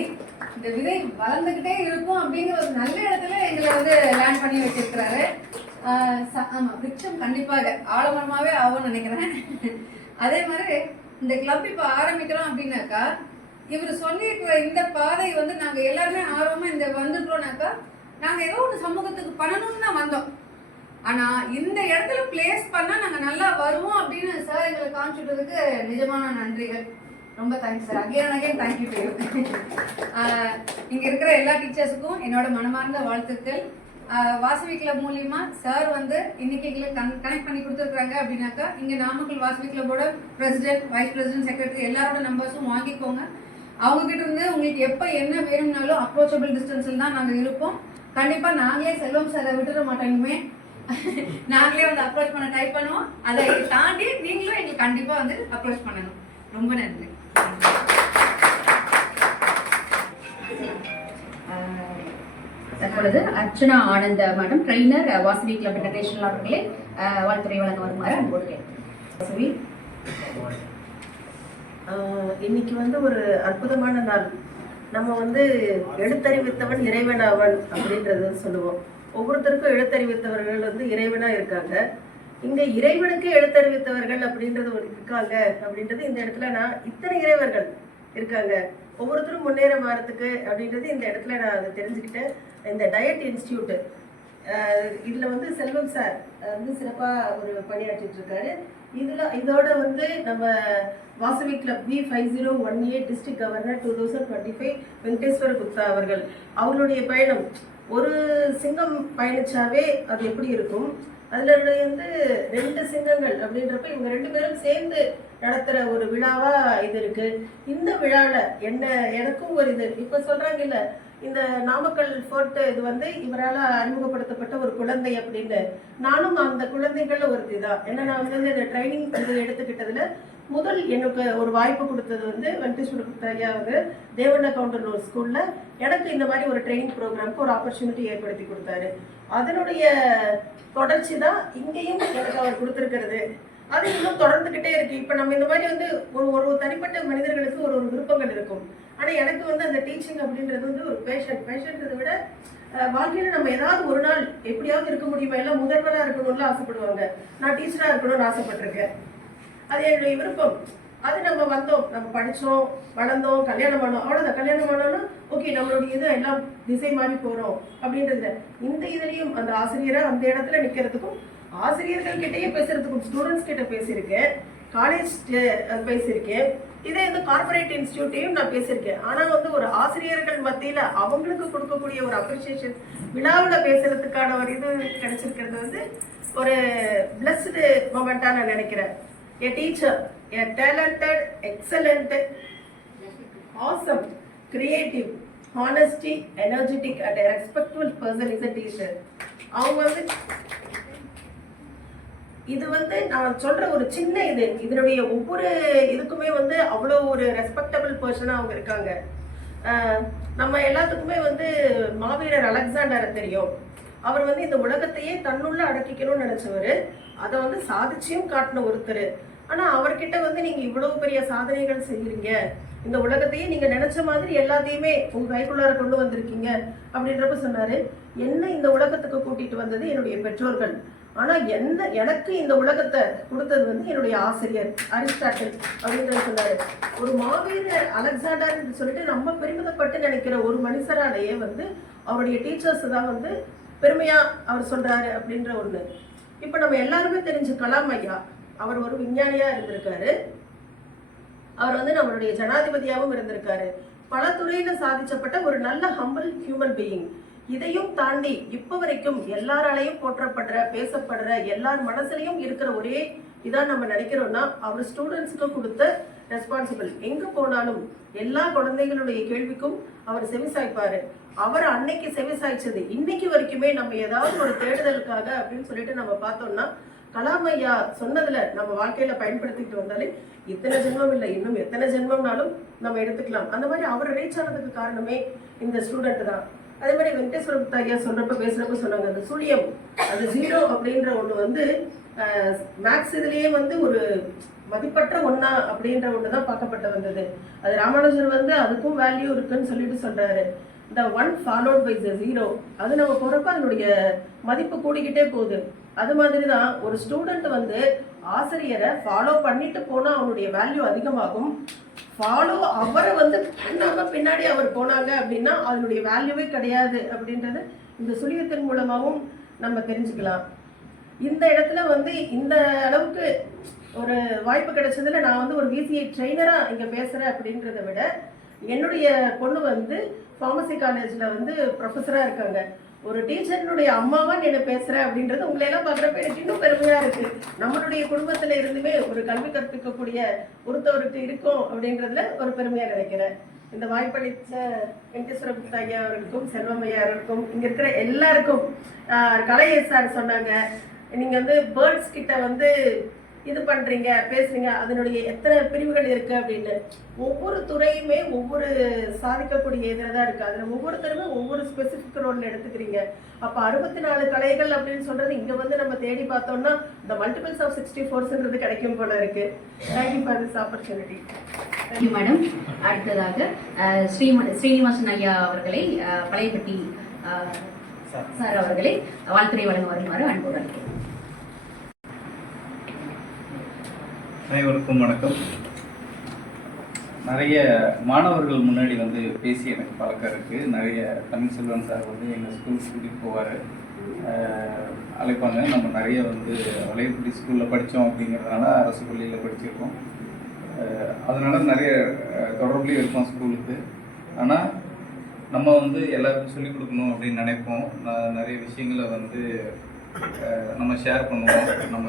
இந்த விதை வளர்ந்துக்கிட்டே இருக்கும் அப்படிங்கிற ஒரு நல்ல இடத்துல எங்களை வந்து லேண்ட் பண்ணி வச்சிருக்கிறாரு. ஆமாம், விருட்சம் கண்டிப்பாக ஆழமரமாகவே ஆகும்னு நினைக்கிறேன். அதே மாதிரி இந்த கிளப் இப்போ ஆரம்பிக்கிறோம் அப்படின்னாக்கா, இவர் சொல்லியிருக்கிற இந்த பாதை வந்து நாங்கள் எல்லாருமே ஆர்வமாக இந்த வந்துட்டோம்னாக்கா, நாங்கள் ஏதோ ஒன்று சமூகத்துக்கு பண்ணணும்னு தான் வந்தோம். ஆனால் இந்த இடத்துல பிளேஸ் பண்ணால் நாங்கள் நல்லா வருவோம் அப்படின்னு சார் எங்களை காமிச்சுட்டதுக்கு நிஜமான நன்றிகள். ரொம்ப thanks sir. Again thank you to you. இங்கே இருக்கிற எல்லா டீச்சர்ஸுக்கும் என்னோட மனமார்ந்த வாழ்த்துக்கள். வாசவி கிளப் மூலியமா சார் வந்து இன்னைக்கு எங்களுக்கு கனெக்ட் பண்ணி கொடுத்துருக்காங்க அப்படின்னாக்கா, இங்கே நாமக்கல் வாசவி கிளப்போட பிரசிடென்ட், வைஸ் பிரசிடென்ட், செக்ரட்டரி எல்லாரோட நம்பர்ஸும் வாங்கிக்கோங்க. அவங்ககிட்ட இருந்து உங்களுக்கு எப்போ என்ன வேணும்னாலும் அப்ரோச்சபிள் டிஸ்டன்ஸில் தான் நாங்கள் இருப்போம். கண்டிப்பாக நாங்களே செல்வம் சாரை விட்டுட மாட்டோங்குமே, நாங்களே வந்து அப்ரோச் பண்ண ட்ரை பண்ணுவோம். அதை தாண்டி நீங்களும் எங்களுக்கு கண்டிப்பாக வந்து அப்ரோச் பண்ணணும். ரொம்ப நன்றி. தற்பொழுது அர்ச்சனா ஆனந்த madam, trainer, Vasavi club international அவர்களே வாழ்த்துறை வழங்க வருமாறு அன்போடு கேட்கிறேன். இன்னைக்கு வந்து ஒரு அற்புதமான நாள். நம்ம வந்து எழுத்தறிவித்தவன் இறைவனாவன் அப்படின்றது சொல்லுவோம். ஒவ்வொருத்தருக்கும் எழுத்தறிவித்தவர்கள் வந்து இறைவனா இருக்காங்க. இங்க இறைவனுக்கு எழுத்தறிவித்தவர்கள் அப்படின்றது ஒரு இருக்காங்க அப்படின்றது இந்த இடத்துல நான் இத்தனை இறைவர்கள் இருக்காங்க, ஒவ்வொருத்தரும் முன்னேற மாறதுக்கு அப்படின்றது இந்த இடத்துல நான் அதை தெரிஞ்சுக்கிட்டேன். இந்த டயட் இன்ஸ்டியூட் இதில் வந்து செல்வம் சார் வந்து சிறப்பாக ஒரு பணியாற்றிட்டு இருக்காரு. இதோட வந்து நம்ம Vasavi club B5018 district governor 2025 Venkateswara Gupta அவர்கள், அவங்களுடைய பயணம் ஒரு சிங்கம் பயணிச்சாவே அது எப்படி இருக்கும், அதுல வந்து 2 சிங்கங்கள் அப்படின்றப்ப இவங்க 2 பேரும் சேர்ந்து நடத்துற ஒரு விழாவா இது இருக்கு. இந்த விழாவில் எனக்கும் ஒரு இது இப்போ சொல்றாங்க இல்ல, இந்த நாமக்கல் ஃபோர்ட் இது வந்து இவரால் அறிமுகப்படுத்தப்பட்ட ஒரு குழந்தை அப்படின்னு. நானும் அந்த குழந்தைகள்ல ஒருத்தி தான். ஏன்னா நான் வந்து இந்த ட்ரைனிங் இது எடுத்துக்கிட்டதுல முதல் எனக்கு ஒரு வாய்ப்பு கொடுத்தது வந்து வெங்கடேஸ்வர குப்தா ஐயா வந்து தேவண்ண கவுண்டர் ஒரு ஸ்கூல்ல எனக்கு இந்த மாதிரி ஒரு ட்ரைனிங் ப்ரோக்ராமுக்கு ஒரு ஆப்பர்ச்சுனிட்டி ஏற்படுத்தி கொடுத்தாரு. அதனுடைய தொடர்ச்சி தான் இங்கேயும் எனக்கு அவர் கொடுத்துருக்கிறது. அது இன்னும் தொடர்ந்துகிட்டே இருக்கு. இப்ப நம்ம இந்த மாதிரி வந்து ஒரு தனிப்பட்ட மனிதர்களுக்கு ஒரு விருப்பங்கள் இருக்கும். ஆனா எனக்கு வந்து அந்த டீச்சிங் அப்படின்றது வந்து ஒரு பேஷன்றதை விட வாழ்க்கையில நம்ம ஏதாவது ஒரு நாள் எப்படியாவது இருக்க முடியுமா, எல்லாம் முதல்வராக இருக்கணும்னு ஆசைப்படுவாங்க. நான் டீச்சரா இருக்கணும்னு ஆசைப்பட்டிருக்கேன். அது என்னுடைய விருப்பம். அது நம்ம வந்தோம், நம்ம படித்தோம், வளர்ந்தோம், கல்யாணம் பண்ணோம், அவ்வளோதான். கல்யாணம் பண்ணோன்னா ஓகே நம்மளுடைய இது எல்லாம் திசை மாறி போகிறோம் அப்படின்றது. இந்த இதுலேயும் அந்த ஆசிரியரை அந்த இடத்துல நிற்கிறதுக்கும், ஆசிரியர்கள் கிட்டேயே பேசுறதுக்கும், ஸ்டூடெண்ட்ஸ் கிட்ட பேசியிருக்கேன், காலேஜ் பேசியிருக்கேன், இதே இந்த கார்பரேட் இன்ஸ்டியூட்டையும் நான் பேசியிருக்கேன். ஆனால் வந்து ஒரு ஆசிரியர்கள் மத்தியில் அவங்களுக்கு கொடுக்கக்கூடிய ஒரு அப்ரிசியேஷன் விழாவில் பேசுறதுக்கான ஒரு இது கிடைச்சிருக்கிறது வந்து ஒரு பிளஸ்டு மொமெண்ட்டாக நான் நினைக்கிறேன். A teacher, a talented, excellent, awesome, creative, honesty, energetic and a respectful person is a teacher. அவங்க வந்து இது வந்து நான் சொல்ற ஒரு சின்ன இதனுடைய ஒவ்வொரு இதுக்குமே வந்து அவ்வளோ ஒரு ரெஸ்பெக்டபிள் பர்சனாக அவங்க இருக்காங்க. நம்ம எல்லாத்துக்குமே வந்து மாவீரர் அலெக்சாண்டரை தெரியும். அவர் வந்து இந்த உலகத்தையே தன்னுள்ள அடக்கிக்கணும்னு நினைச்சவர், அதை வந்து சாதிச்சியும் காட்டின ஒருத்தர். ஆனால் அவர்கிட்ட வந்து நீங்கள் இவ்வளவு பெரிய சாதனைகள் செய்கிறீங்க, இந்த உலகத்தையே நீங்கள் நினைச்ச மாதிரி எல்லாத்தையுமே உங்கள் கைக்குள்ளார கொண்டு வந்திருக்கீங்க அப்படின்றப்ப சொன்னார், என்ன இந்த உலகத்துக்கு கூட்டிட்டு வந்தது என்னுடைய பெற்றோர்கள், ஆனால் எனக்கு இந்த உலகத்தை கொடுத்தது வந்து என்னுடைய ஆசிரியர் அரிஸ்டாட்டில் அப்படின்றத சொன்னார். ஒரு மாவீரர் அலெக்சாண்டர்னு சொல்லிட்டு நம்ம பெருமிதப்பட்டு நினைக்கிற ஒரு மனுஷராலேயே வந்து அவருடைய டீச்சர்ஸ் தான் வந்து பெருமையா அவர் சொல்றாரு அப்படின்ற ஒண்ணு. இப்ப நம்ம எல்லாருமே தெரிஞ்ச கலாம் ஐயா, அவர் ஒரு விஞ்ஞானியா இருந்திருக்காரு, அவர் வந்து நம்மளுடைய ஜனாதிபதியாகவும் இருந்திருக்காரு, பல துறையில சாதிச்சப்பட்ட ஒரு நல்ல ஹம்பிள் ஹியூமன் பீயிங். இதையும் தாண்டி இப்ப வரைக்கும் எல்லாராலையும் போற்றப்படுற, பேசப்படுற, எல்லார் மனசுலையும் இருக்கிற ஒரே இதான் நம்ம நினைக்கிறோம்னா அவர் ஸ்டூடெண்ட்ஸுக்கு கொடுத்த ரெஸ்பான்சிபிள். எங்க போனாலும் எல்லா குழந்தைகளுடைய கேள்விக்கும் அவர் செவிசாய்ப்பாரு. அவர் அன்னைக்கு செவிசாய்ச்சது இன்னைக்கு வரைக்குமே நம்ம ஏதாவது ஒரு தேடுதலுக்காக அப்படின்னு சொல்லிட்டு நம்ம பார்த்தோம்னா கலாம் ஐயா சொன்னதுல நம்ம வாழ்க்கையில பயன்படுத்திட்டு வந்தாலே இத்தனை ஜென்மம் இல்லை, இன்னும் எத்தனை ஜென்மம்னாலும் நம்ம எடுத்துக்கலாம். அந்த மாதிரி அவர் ரீச் ஆனதுக்கு காரணமே இந்த ஸ்டூடெண்ட் தான். அதே மாதிரி வெங்கடேஸ்வர குப்தா ஐயா பேசுறப்ப சொன்னாங்க, அந்த சுழியம், அது 0 அப்படின்ற ஒண்ணு வந்து மேக்ஸ் இதுலயே வந்து ஒரு மதிப்பற்ற ஒண்ணா அப்படின்ற ஒண்ணுதான் பார்க்கப்பட்டு வந்தது. அது ராமானுஜர் வந்து அதுக்கும் வேல்யூ இருக்குன்னு சொல்லிட்டு சொல்றாரு. இந்த 1 followed by the 0, அது நம்ம போறப்ப அதனுடைய மதிப்பு கூடிக்கிட்டே போகுது. அது மாதிரிதான் ஒரு ஸ்டூடெண்ட் வந்து ஆசிரியரை ஃபாலோ பண்ணிட்டு போனா அவனுடைய வேல்யூ அதிகமாகும். ஃபாலோ அவரை வந்து பண்ணாம பின்னாடி அவர் போனாங்க அப்படின்னா அதனுடைய வேல்யூவே கிடையாது அப்படின்றது இந்த சுழியத்தின் மூலமாகவும் நம்ம தெரிஞ்சுக்கலாம். இந்த இடத்துல வந்து இந்த அளவுக்கு ஒரு வாய்ப்பு கிடைச்சதுல நான் வந்து ஒரு VCI ட்ரெயினரா இங்க பேசுறேன் அப்படின்றத விட என்னுடைய பொண்ணு வந்து ஃபார்மசி காலேஜ்ல வந்து ப்ரொஃபஸரா இருக்காங்க. ஒரு டீச்சர்னுடைய அம்மாவா என்ன பேசுறேன் அப்படின்றது உங்களை எல்லாம் பார்க்குறப்ப எனக்கு இன்னும் பெருமையா இருக்கு. நம்மளுடைய குடும்பத்துல இருந்துமே ஒரு கல்வி கற்பிக்கக்கூடிய ஒருத்தவருக்கு இருக்கும் அப்படின்றதுல ஒரு பெருமையா நினைக்கிறேன். இந்த வாய்ப்பளித்த வெங்கடேஸ்வர குப்தா ஐயா அவர்களுக்கும், செல்வம் ஐயா அவர்களுக்கும், இங்க இருக்கிற எல்லாருக்கும், கலை சார் சொன்னாங்க, நீங்க வந்து பேர்ட்ஸ் கிட்ட வந்து இது பண்றீங்க, பேசுறீங்க, அதனுடைய எத்தனை பிரிவுகள் இருக்கு அப்படின்னு. ஒவ்வொரு துறையுமே ஒவ்வொரு சாதிக்கக்கூடிய இதில் தான் இருக்கு. அதுல ஒவ்வொருத்தருமே ஒவ்வொரு ஸ்பெசிபிக் ரோல் எடுத்துக்கிறீங்க. அப்ப 64 கலைகள் அப்படின்னு சொல்றது இங்க வந்து நம்ம தேடி பார்த்தோம்னா இந்த மல்டிபிள்ஸ் ஆஃப் 64ன்றது கிடைக்கும் போல இருக்கு. Thank you for this opportunity. Thank you madam. அடுத்ததாக ஸ்ரீனிவாசன் ஐயா அவர்களை, பழையப்பட்டி சார் அவர்களை வாழ்த்துறை வழங்க வருமாறு அன்போடு அழைக்கிறேன். அனைவருக்கும் வணக்கம். நிறைய மாணவர்கள் முன்னாடி வந்து பேசி எனக்கு பழக்கம் இருக்குது. நிறைய தமிழ்செல்வன் சார் வந்து எங்கள் ஸ்கூல் கூட்டிகிட்டு போவார், அழைப்பாங்க. நம்ம நிறைய வந்து வளையப்பட்டி ஸ்கூலில் படித்தோம் அப்படிங்கிறதுனால அரசு பள்ளியில் படிச்சிருக்கோம். அதனால் நிறைய தொடர்புலேயும் இருக்கோம் ஸ்கூலுக்கு. ஆனால் நம்ம வந்து எல்லாருக்கும் சொல்லிக் கொடுக்கணும் அப்படின்னு நினைப்போம். நிறைய விஷயங்களை வந்து நம்ம ஷேர் பண்ணுவோம். நம்ம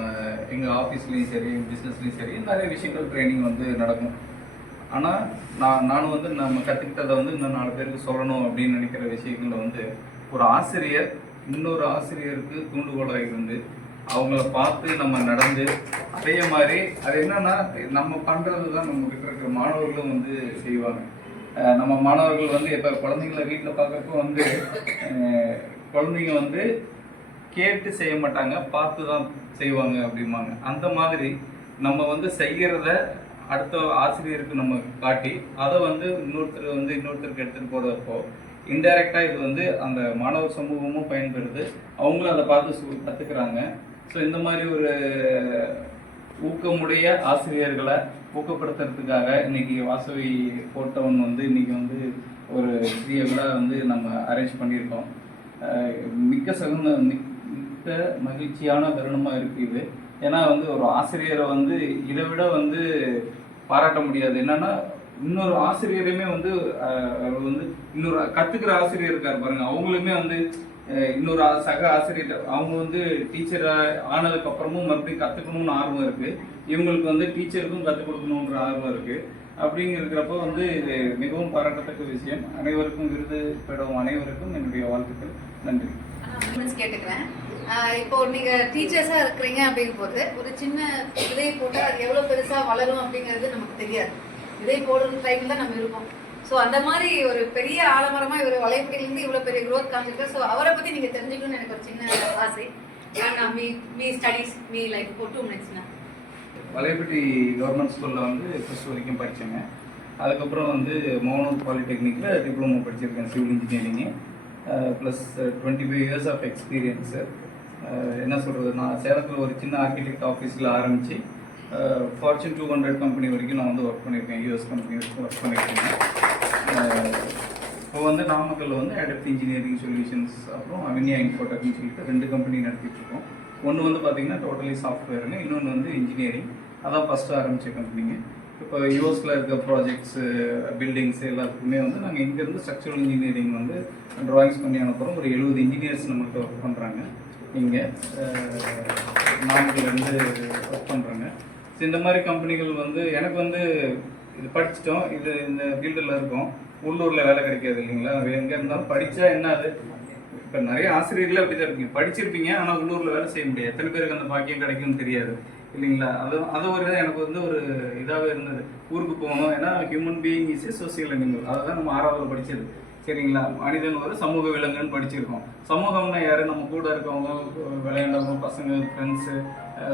எங்கள் ஆஃபீஸ்லேயும் சரி, பிஸ்னஸ்லேயும் சரி, நிறைய விஷயங்கள் ட்ரைனிங் வந்து நடக்கும். ஆனால் நானும் வந்து நம்ம கற்றுக்கிட்டதை வந்து இன்னும் 4 பேருக்கு சொல்லணும் அப்படின்னு நினைக்கிற விஷயங்களில் வந்து ஒரு ஆசிரியர் இன்னொரு ஆசிரியருக்கு தூண்டுகோலாக இருந்து அவங்கள பார்த்து நம்ம நடந்து அதே மாதிரி அது என்னன்னா நம்ம பண்ணுறது தான் நம்மகிட்ட இருக்கிற மாணவர்களும் வந்து செய்வாங்க. நம்ம மாணவர்கள் வந்து இப்போ குழந்தைங்கள வீட்டில் பார்க்குறப்போ வந்து குழந்தைங்க வந்து கேட்டு செய்ய மாட்டாங்க, பார்த்து தான் செய்வாங்க அப்படிம்பாங்க. அந்த மாதிரி நம்ம வந்து செய்கிறத அடுத்த ஆசிரியருக்கு நம்ம காட்டி அதை வந்து இன்னொருத்தருக்கு எடுத்துகிட்டு போகிறப்போ இன்டைரக்டாக இது வந்து அந்த மாணவர் சமூகமும் பயன்பெறுது, அவங்களும் அதை பார்த்து கற்றுக்குறாங்க. ஸோ இந்த மாதிரி ஒரு ஊக்கமுடைய ஆசிரியர்களை ஊக்கப்படுத்துறதுக்காக இன்னைக்கு வாசவி போட்டோன் வந்து இன்னைக்கு வந்து ஒரு சிறிய விழா வந்து நம்ம அரேஞ்ச் பண்ணியிருக்கோம். மிக்க மகிழ்ச்சியான தருணமாக இருக்குது இது. ஏன்னா வந்து ஒரு ஆசிரியரை வந்து இதை விட வந்து பாராட்ட முடியாது. என்னன்னா இன்னொரு ஆசிரியரையுமே வந்து வந்து இன்னொரு கற்றுக்கிற ஆசிரியர் இருக்கார் பாருங்க, அவங்களுமே வந்து இன்னொரு சக ஆசிரியர் அவங்க வந்து டீச்சர் ஆனதுக்கு அப்புறமும் மறுபடியும் கற்றுக்கணும்னு ஆர்வம் இருக்குது. இவங்களுக்கு வந்து டீச்சருக்கும் கற்றுக் கொடுக்கணுன்ற ஆர்வம் இருக்குது. அப்படிங்கிறப்ப வந்து இது மிகவும் பாராட்டத்தக்க விஷயம். அனைவருக்கும் விருது பெறும் அனைவருக்கும் என்னுடைய வாழ்த்துக்கள். நன்றி. கேட்டுக்கிறேன். இப்போ நீங்க டீச்சர்ஸா இருக்கிறீங்க அப்படிங்கும் போது ஒரு சின்ன விதை போட்டு அது எவ்வளவு பெருசா வளரும் அப்படிங்கிறது நமக்கு தெரியாது. விதை போடுற டைம்ல தான் நம்ம இருப்போம். ஸோ அந்த மாதிரி ஒரு பெரிய ஆலமரமா இவர் வலைப்படியிலேருந்து இவ்வளோ பெரிய க்ரோத் காமிச்சிருக்காரு. ஸோ அவரை பற்றி நீங்கள் தெரிஞ்சுக்கணும்னு எனக்கு ஒரு சின்ன ஆசை. Me studies me like for 2 minutes. வலைப்பட்டி கவர்மெண்ட் ஸ்கூலில் வந்து +2 வரைக்கும் படித்தேங்க. அதுக்கப்புறம் வந்து மோனூர் பாலிடெக்னிக்கில் டிப்ளமோ படிச்சிருக்கேன் civil engineering. Plus 25 years of experience. என்ன சொல்கிறது, நான் சேலத்தில் ஒரு சின்ன ஆர்கிடெக்ட் ஆஃபீஸில் ஆரம்பித்து ஃபார்ச்சூன் 200 கம்பெனி வரைக்கும் நான் வந்து ஒர்க் பண்ணியிருக்கேன். யூஎஸ் கம்பெனி வரைக்கும் ஒர்க் பண்ணியிருக்கேன். இப்போ வந்து நாமக்கல்லில் வந்து அடப்ட் இன்ஜினியரிங் சொல்யூஷன்ஸ் அப்புறம் அவினியா இன்ஃபோடெக்னு சொல்லிட்டு 2 கம்பெனி நடத்திட்டுருக்கோம். ஒன்று வந்து பார்த்திங்கன்னா டோட்டலி சாஃப்ட்வேருங்க, இன்னொன்று வந்து இன்ஜினியரிங். அதான் ஃபஸ்ட்டு ஆரம்பித்த கம்பெனிங்க. இப்போ யூஎஸில் இருக்க ப்ராஜெக்ட்ஸு பில்டிங்ஸு எல்லாத்துக்குமே வந்து நாங்கள் இங்கேருந்து ஸ்ட்ரக்சரல் இன்ஜினியரிங் வந்து ட்ராயிங்ஸ் பண்ணி அனுப்புகிறோம். ஒரு 70 இன்ஜினியர்ஸ் நம்மள்கிட்ட ஒர்க் பண்ணுறாங்க. இங்கே நாமக்கல்லேருந்து ஒர்க் பண்ணுறாங்க. ஸோ இந்த மாதிரி கம்பெனிகள் வந்து எனக்கு வந்து இது படிச்சிட்டோம், இது இந்த ஃபீல்டில் இருக்கோம், உள்ளூரில் வேலை கிடைக்காது இல்லைங்களா. எங்கே இருந்தாலும் படித்தா என்ன அது, இப்போ நிறைய ஆசிரியர்களே அப்படி தான் இருப்பீங்க, படிச்சிருப்பீங்க ஆனால் உள்ளூரில் வேலை செய்ய முடியாது. எத்தனை பேருக்கு அந்த பாக்கியம் கிடைக்கும்னு தெரியாது இல்லைங்களா. அது ஒரு எனக்கு வந்து ஒரு இதாகவே இருந்தது. ஊருக்கு போகணும், ஏன்னா human being is a social animal. அதை தான் நம்ம 6ஆவதுல படித்தது சரிங்களா. மனிதன் ஒரு சமூக விலங்குன்னு படிச்சிருக்கோம். சமூகம்னா யாரு, நம்ம கூட இருக்கவங்க, விளையாண்டவங்க, பசங்க, ஃப்ரெண்ட்ஸு,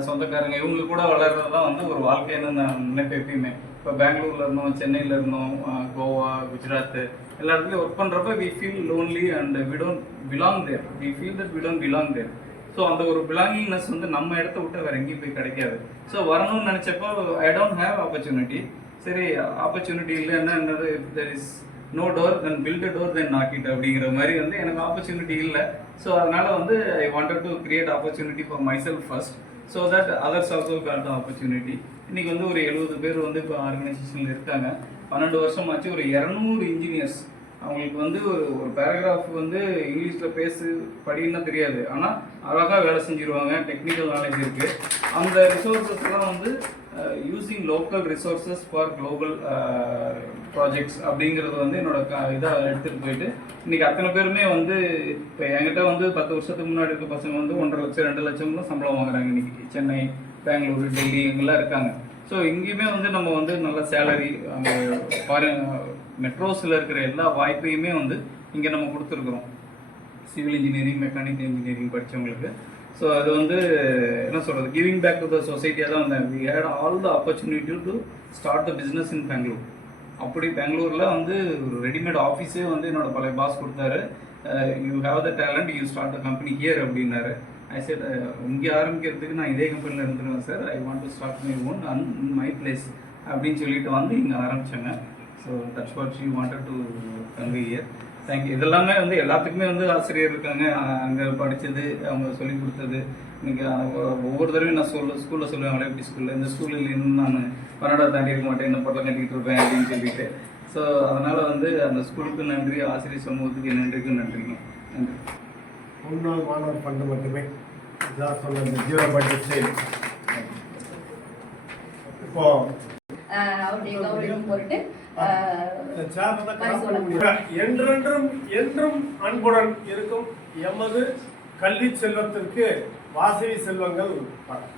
சொந்தக்காரங்க, இவங்க கூட வளர்றது தான் வந்து ஒரு வாழ்க்கைன்னு நான் நினைப்பேன் எப்பயுமே. இப்போ பெங்களூரில் இருந்தோம், சென்னையில் இருந்தோம், கோவா, குஜராத் எல்லா இடத்துலையும் ஒர்க் பண்ணுறப்ப we feel lonely and we don't belong there. We feel that we don't belong there. So அந்த ஒரு பிலாங்கிங்னஸ் வந்து நம்ம இடத்த விட்டு வேறு எங்கேயும் போய் கிடைக்காது. ஸோ வரணும்னு நினச்சப்போ ஐ டோன்ட் ஹேவ் ஆப்பர்ச்சுனிட்டி. சரி, ஆப்பர்ச்சுனிட்டி இல்லைன்னா என்னது, there is no door then build a door then knock it அப்படிங்கிற மாதிரி வந்து எனக்கு ஆப்பர்ச்சுனிட்டி இல்லை. ஸோ அதனால் வந்து I wanted to create opportunity for myself first, so that others also got the opportunity. இன்றைக்கி வந்து ஒரு 70 பேர் வந்து இப்போ ஆர்கனைசேஷனில் இருக்காங்க. 12 வருஷமாச்சு. ஒரு 200 இன்ஜினியர்ஸ். அவங்களுக்கு வந்து ஒரு பேராகிராஃப் வந்து இங்கிலீஷில் பேசு படின்னா தெரியாது, ஆனால் அழகாக வேலை செஞ்சுருவாங்க. டெக்னிக்கல் நாலேஜ் இருக்குது. அந்த ரிசோர்ஸஸ்லாம் வந்து using local resources for global projects அப்படிங்கிறது வந்து என்னோட இதாக எடுத்துகிட்டு போயிட்டு இன்றைக்கி அத்தனை பேருமே வந்து இப்போ என்கிட்ட வந்து 10 வருஷத்துக்கு முன்னாடி இருக்க பசங்க வந்து 1.5 லட்சம் 2 லட்சம்லாம் சம்பளம் வாங்குறாங்க. இன்றைக்கி சென்னை, பெங்களூரு, டெல்லி இங்கெல்லாம் இருக்காங்க. ஸோ இங்கேயுமே வந்து நம்ம வந்து நல்ல சேலரி, அங்கே மெட்ரோஸில் இருக்கிற எல்லா வாய்ப்பையுமே வந்து இங்கே நம்ம கொடுத்துருக்குறோம். சிவில் இன்ஜினியரிங், மெக்கானிக்கல் இன்ஜினியரிங் படித்தவங்களுக்கு. ஸோ அது வந்து என்ன சொல்கிறது, கிவிங் பேக் டு த சொசைட்டியாக தான் வந்தேன். We had all the opportunity to start the business in Bangalore. அப்படி பெங்களூரில் வந்து ஒரு ரெடிமேட் ஆஃபீஸே வந்து என்னோட பழைய பாஸ் கொடுத்தாரு. You have the talent, you start the company here அப்படின்னாரு. ஐ செட் இங்கே ஆரம்பிக்கிறதுக்கு நான் இதே கம்பெனியில் இருந்துருவேன் sir, I want to start my own and my place அப்படின்னு சொல்லிட்டு வந்து இங்கே ஆரம்பித்தேங்க. So that's what she wanted to convey here. Thank you. இதெல்லாமே வந்து எல்லாத்துக்குமே வந்து ஆசிரியர் இருக்காங்க. அங்கே படித்தது, அவங்க சொல்லிக் கொடுத்தது. இன்றைக்கி ஒவ்வொரு தடவையும் நான் ஸ்கூலில் சொல்லுவேன், வலைப்பட்டி ஸ்கூலில், இந்த ஸ்கூலில் இன்னும் நான் கன்னடா தாண்டி இருக்க மாட்டேன், இன்னும் பொருளை கட்டிகிட்டு இருப்பேன் அப்படின்னு சொல்லிட்டு. ஸோ அதனால் வந்து அந்த ஸ்கூலுக்கு நன்றி, ஆசிரியர் சமூகத்துக்கு நன்றிக்கு நன்றிங்க. நன்றி. முன்னாள் மாணவர் ஃபண்டு மட்டுமே இதான் சொன்ன இந்த 0 பட்ஜெட் செயல். இப்போ அவருடைய கௌரவம் பொருட்டு என்றென்றும் என்றும் அன்புடன் இருக்கும் எமது கல்வி செல்வத்திற்கு வாசவி செல்வங்கள் படம்.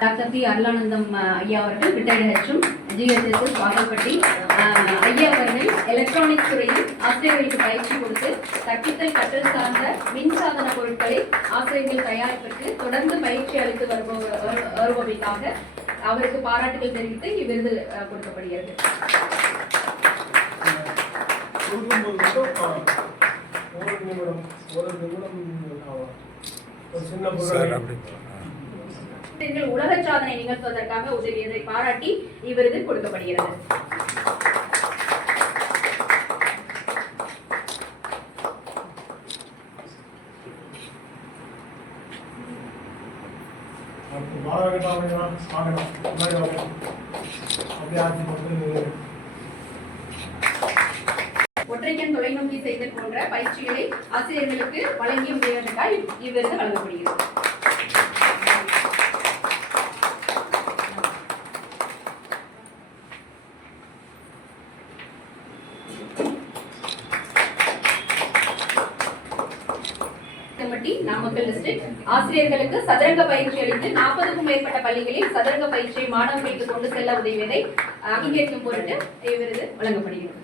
Doctor B. அருளானந்தம் ஐயா அவர்கள் ரிட்டையர்டு ஹெச்எம் GHS வாசல்பட்டி ஐயா அவர்கள் எலக்ட்ரானிக்ஸ் துறையில் ஆசிரியர்களுக்கு பயிற்சி கொடுத்து கற்பித்தல் கற்றல் சார்ந்த மின்சாதன பொருட்களை ஆசிரியர்கள் தயாரிப்பிற்கு தொடர்ந்து பயிற்சி அளித்து வருபவைக்காக அவருக்கு பாராட்டுகள் தெரிவித்து இவ்விருது கொடுக்கப்படுகிறது. உலக சாதனை நிகழ்த்துவதற்காக உதவியதை பாராட்டி இவ்விருது கொடுக்கப்படுகிறது. ஒற்றைக்கண் தொலைநோக்கி செய்தல் போன்ற பயிற்சிகளை ஆசிரியர்களுக்கு வழங்கி உதவியதற்காக இவ்விருது வழங்கப்படுகிறது. நாமக்கல் டிஸ்ட்ரிக்ட் ஆசிரியர்களுக்கு சதுரங்க பயிற்சி அளித்து 40க்கும் மேற்பட்ட பள்ளிகளில் சதுரங்க பயிற்சியை மாணவர்களுக்கு கொண்டு செல்ல உதவியதை அங்கீகரிக்கும் பொருட்டு இவ்விருது வழங்கப்படுகிறது.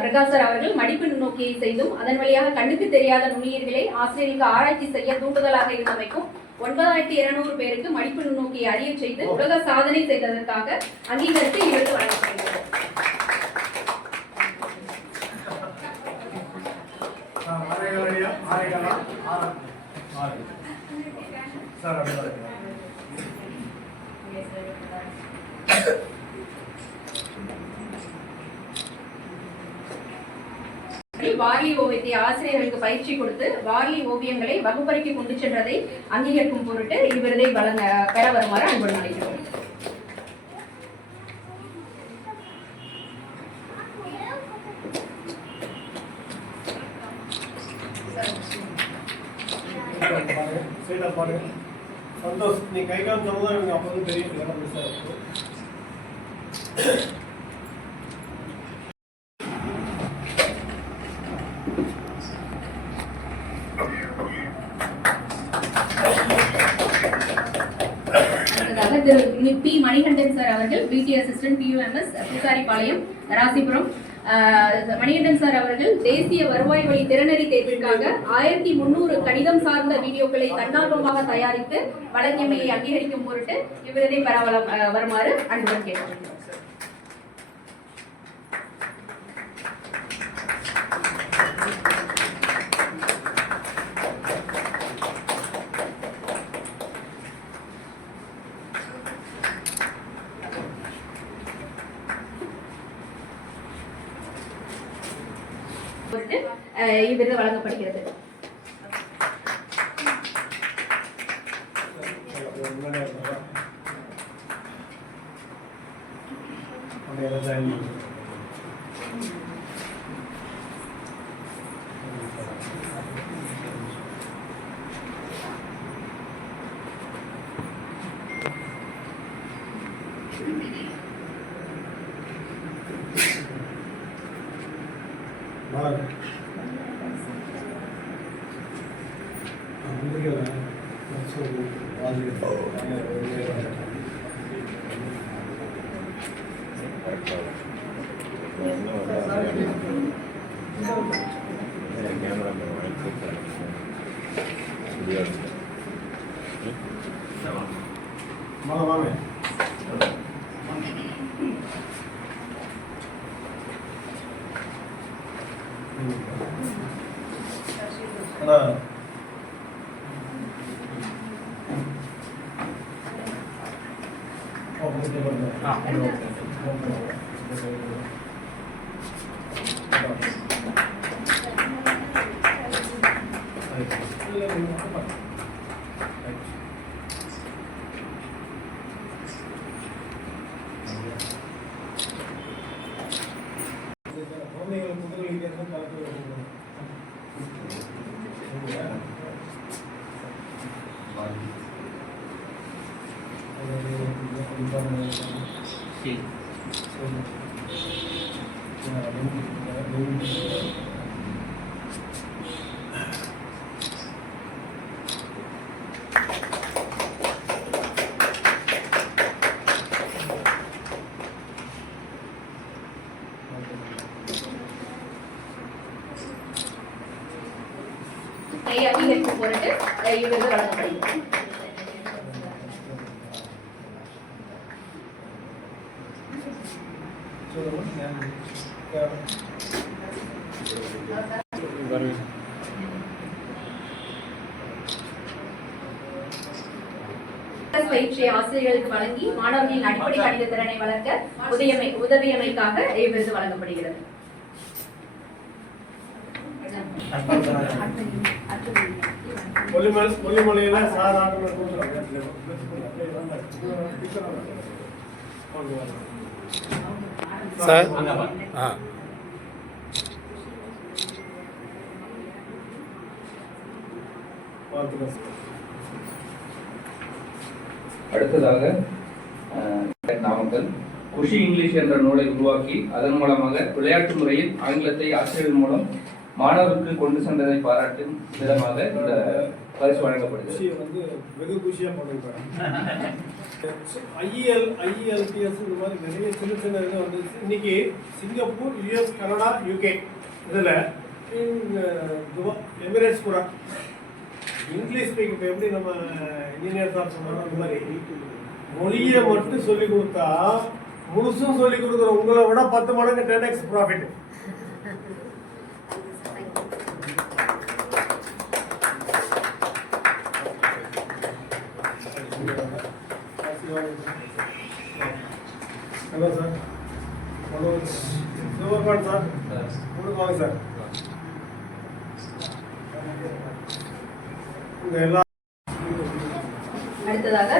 பிரகாஷ் சார் அவர்கள் மடிப்பு நுண்ணோக்கியை செய்தும் அதன் வழியாக கண்ணுக்கு தெரியாத நுண்ணுயிர்களை ஆசிரியர்களுக்கு ஆராய்ச்சி செய்ய தூண்டுதலாக இருந்தமைக்கும் 9200 பேருக்கு மடிப்பு நுண்ணோக்கியை அறிய செய்து உலக சாதனை செய்ததற்காக அங்கீகரித்து இவருக்கு வழங்கப்படுகிறது. வார்லி ஓவியத்தை ஆசிரியர்களுக்கு பயிற்சி கொடுத்து வார்லி ஓவியங்களை வகுப்பறைக்கு கொண்டு சென்றதை அங்கீகரிக்கும் பொருட்டு இவ்விருதை பெற வருமாறு அன்புடன் அழைக்கிறோம். சந்தோஷ், நீ கை காமிச்சதான் எனக்கு அப்போது தெரியும். திரு பி மணிகண்டன் சார் அவர்கள் பிடி assistant PUMS Poosaripalayam Rasipuram. Manikandan sir அவர்கள் தேசிய வருவாய் வழி திறனறி தேர்விற்காக 1300 கடிதம் சார்ந்த வீடியோக்களை தன்னார்வமாக தயாரித்து வழங்கியமையை அங்கீகரிக்கும் பொருட்டு இவ்விருதை பெற வருமாறு அன்புடன் கேட்டுக்கொள்கிறோம். இவ்விருது வழங்கப்படுகிறது. குழந்தைகள் சி அங்கீகரிக்கும் பொருட்டு இவ்விருது வழங்கப்படுகிறது. பயிற்சி ஆசிரியர்களுக்கு வழங்கி மாணவர்களின் அடிப்படை கணித திறனை வளர்க்க உதவியமைக்காக இவ்விருது வழங்கப்படுகிறது. கொல்லிமலையில சாதாரண சார் அடுத்ததாக நாமக்கல் குஷி இங்கிலீஷ் என்ற நூலை உருவாக்கி அதன் மூலமாக விளையாட்டு முறையில் ஆங்கிலத்தை ஆசிரியர்கள் மூலம் மாணவருக்கு கொண்டு சென்றதை பாராட்டும் விதமாக இந்த பரிசு வழங்கப்படுகிறது. வந்து வெகு குஷியாக பண்ணுங்க. IELTS இந்த மாதிரி நிறைய சின்ன சின்ன இது வந்து இன்னைக்கு சிங்கப்பூர், US, கனடா, UK இதில் எமிரேட்ஸ் கூட இங்கிலீஷ் ஸ்பீக்கிங் எப்படி நம்ம இன்ஜினியர் தான் சொன்னாலும் அந்த மாதிரி மொழியை மட்டும் சொல்லிக் கொடுத்தா முழுசும் சொல்லிக் கொடுக்குற உங்களை விட 10 மடங்கு 10x profit. Hello sir, hello Sivakan sir, கொடுப்பாங்க சார். அடுத்ததாக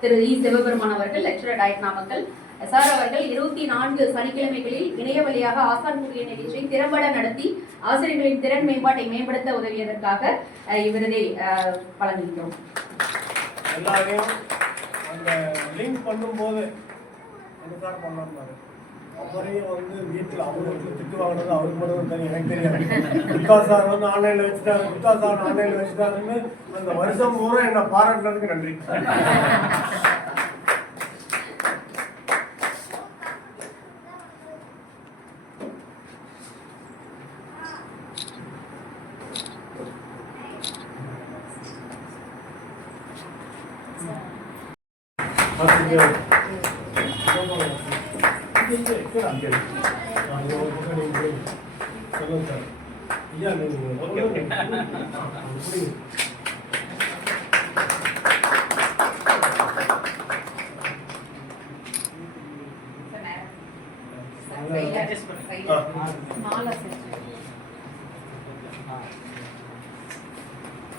திரு இ சிவபெருமான் அவர்கள் லெக்சரர் டயட் நாமக்கல் சார் அவர்கள் 24 சனிக்கிழமைகளில் இணைய வழியாக ஆசான் புதிய நிகழ்ச்சியை திறம்பட நடத்தி ஆசிரியர்களின் திறன் மேம்பாட்டை மேம்படுத்த உதவியதற்காக இவ்விருதை வழங்குகின்றோம். எல்லாரையும் அந்த லிங்க் பண்ணும்போது என்ன சார் பண்ணலாம் அவரையும் வந்து வீட்டில் அவருக்கு திட்டு வாங்கினது அவருக்கு மட்டும் தெரியும், எனக்கு தெரியாது. குப்தா சார் வந்து ஆன்லைனில் வச்சுட்டாரு, குப்தா சார் ஆன்லைனில் வச்சுட்டாருன்னு அந்த வருஷம் பூரா என்னை பாராட்டுறதுக்கு நன்றி.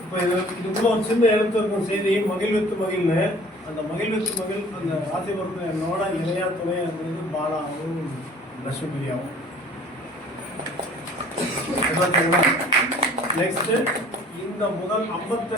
இப்போ இதுக்குள்ள ஒரு சின்ன எழுத்து இருக்கும் செய்தி, மகிழ்வித்து மகிழ்னு. அந்த மகிழ்வித்து மகிழ் அந்த ராசிபுரத்தில் என்னோட இணையா துணையா இருந்தது பாலாவும் லட்சுமியாவும். நெக்ஸ்ட் இந்த முதல் 50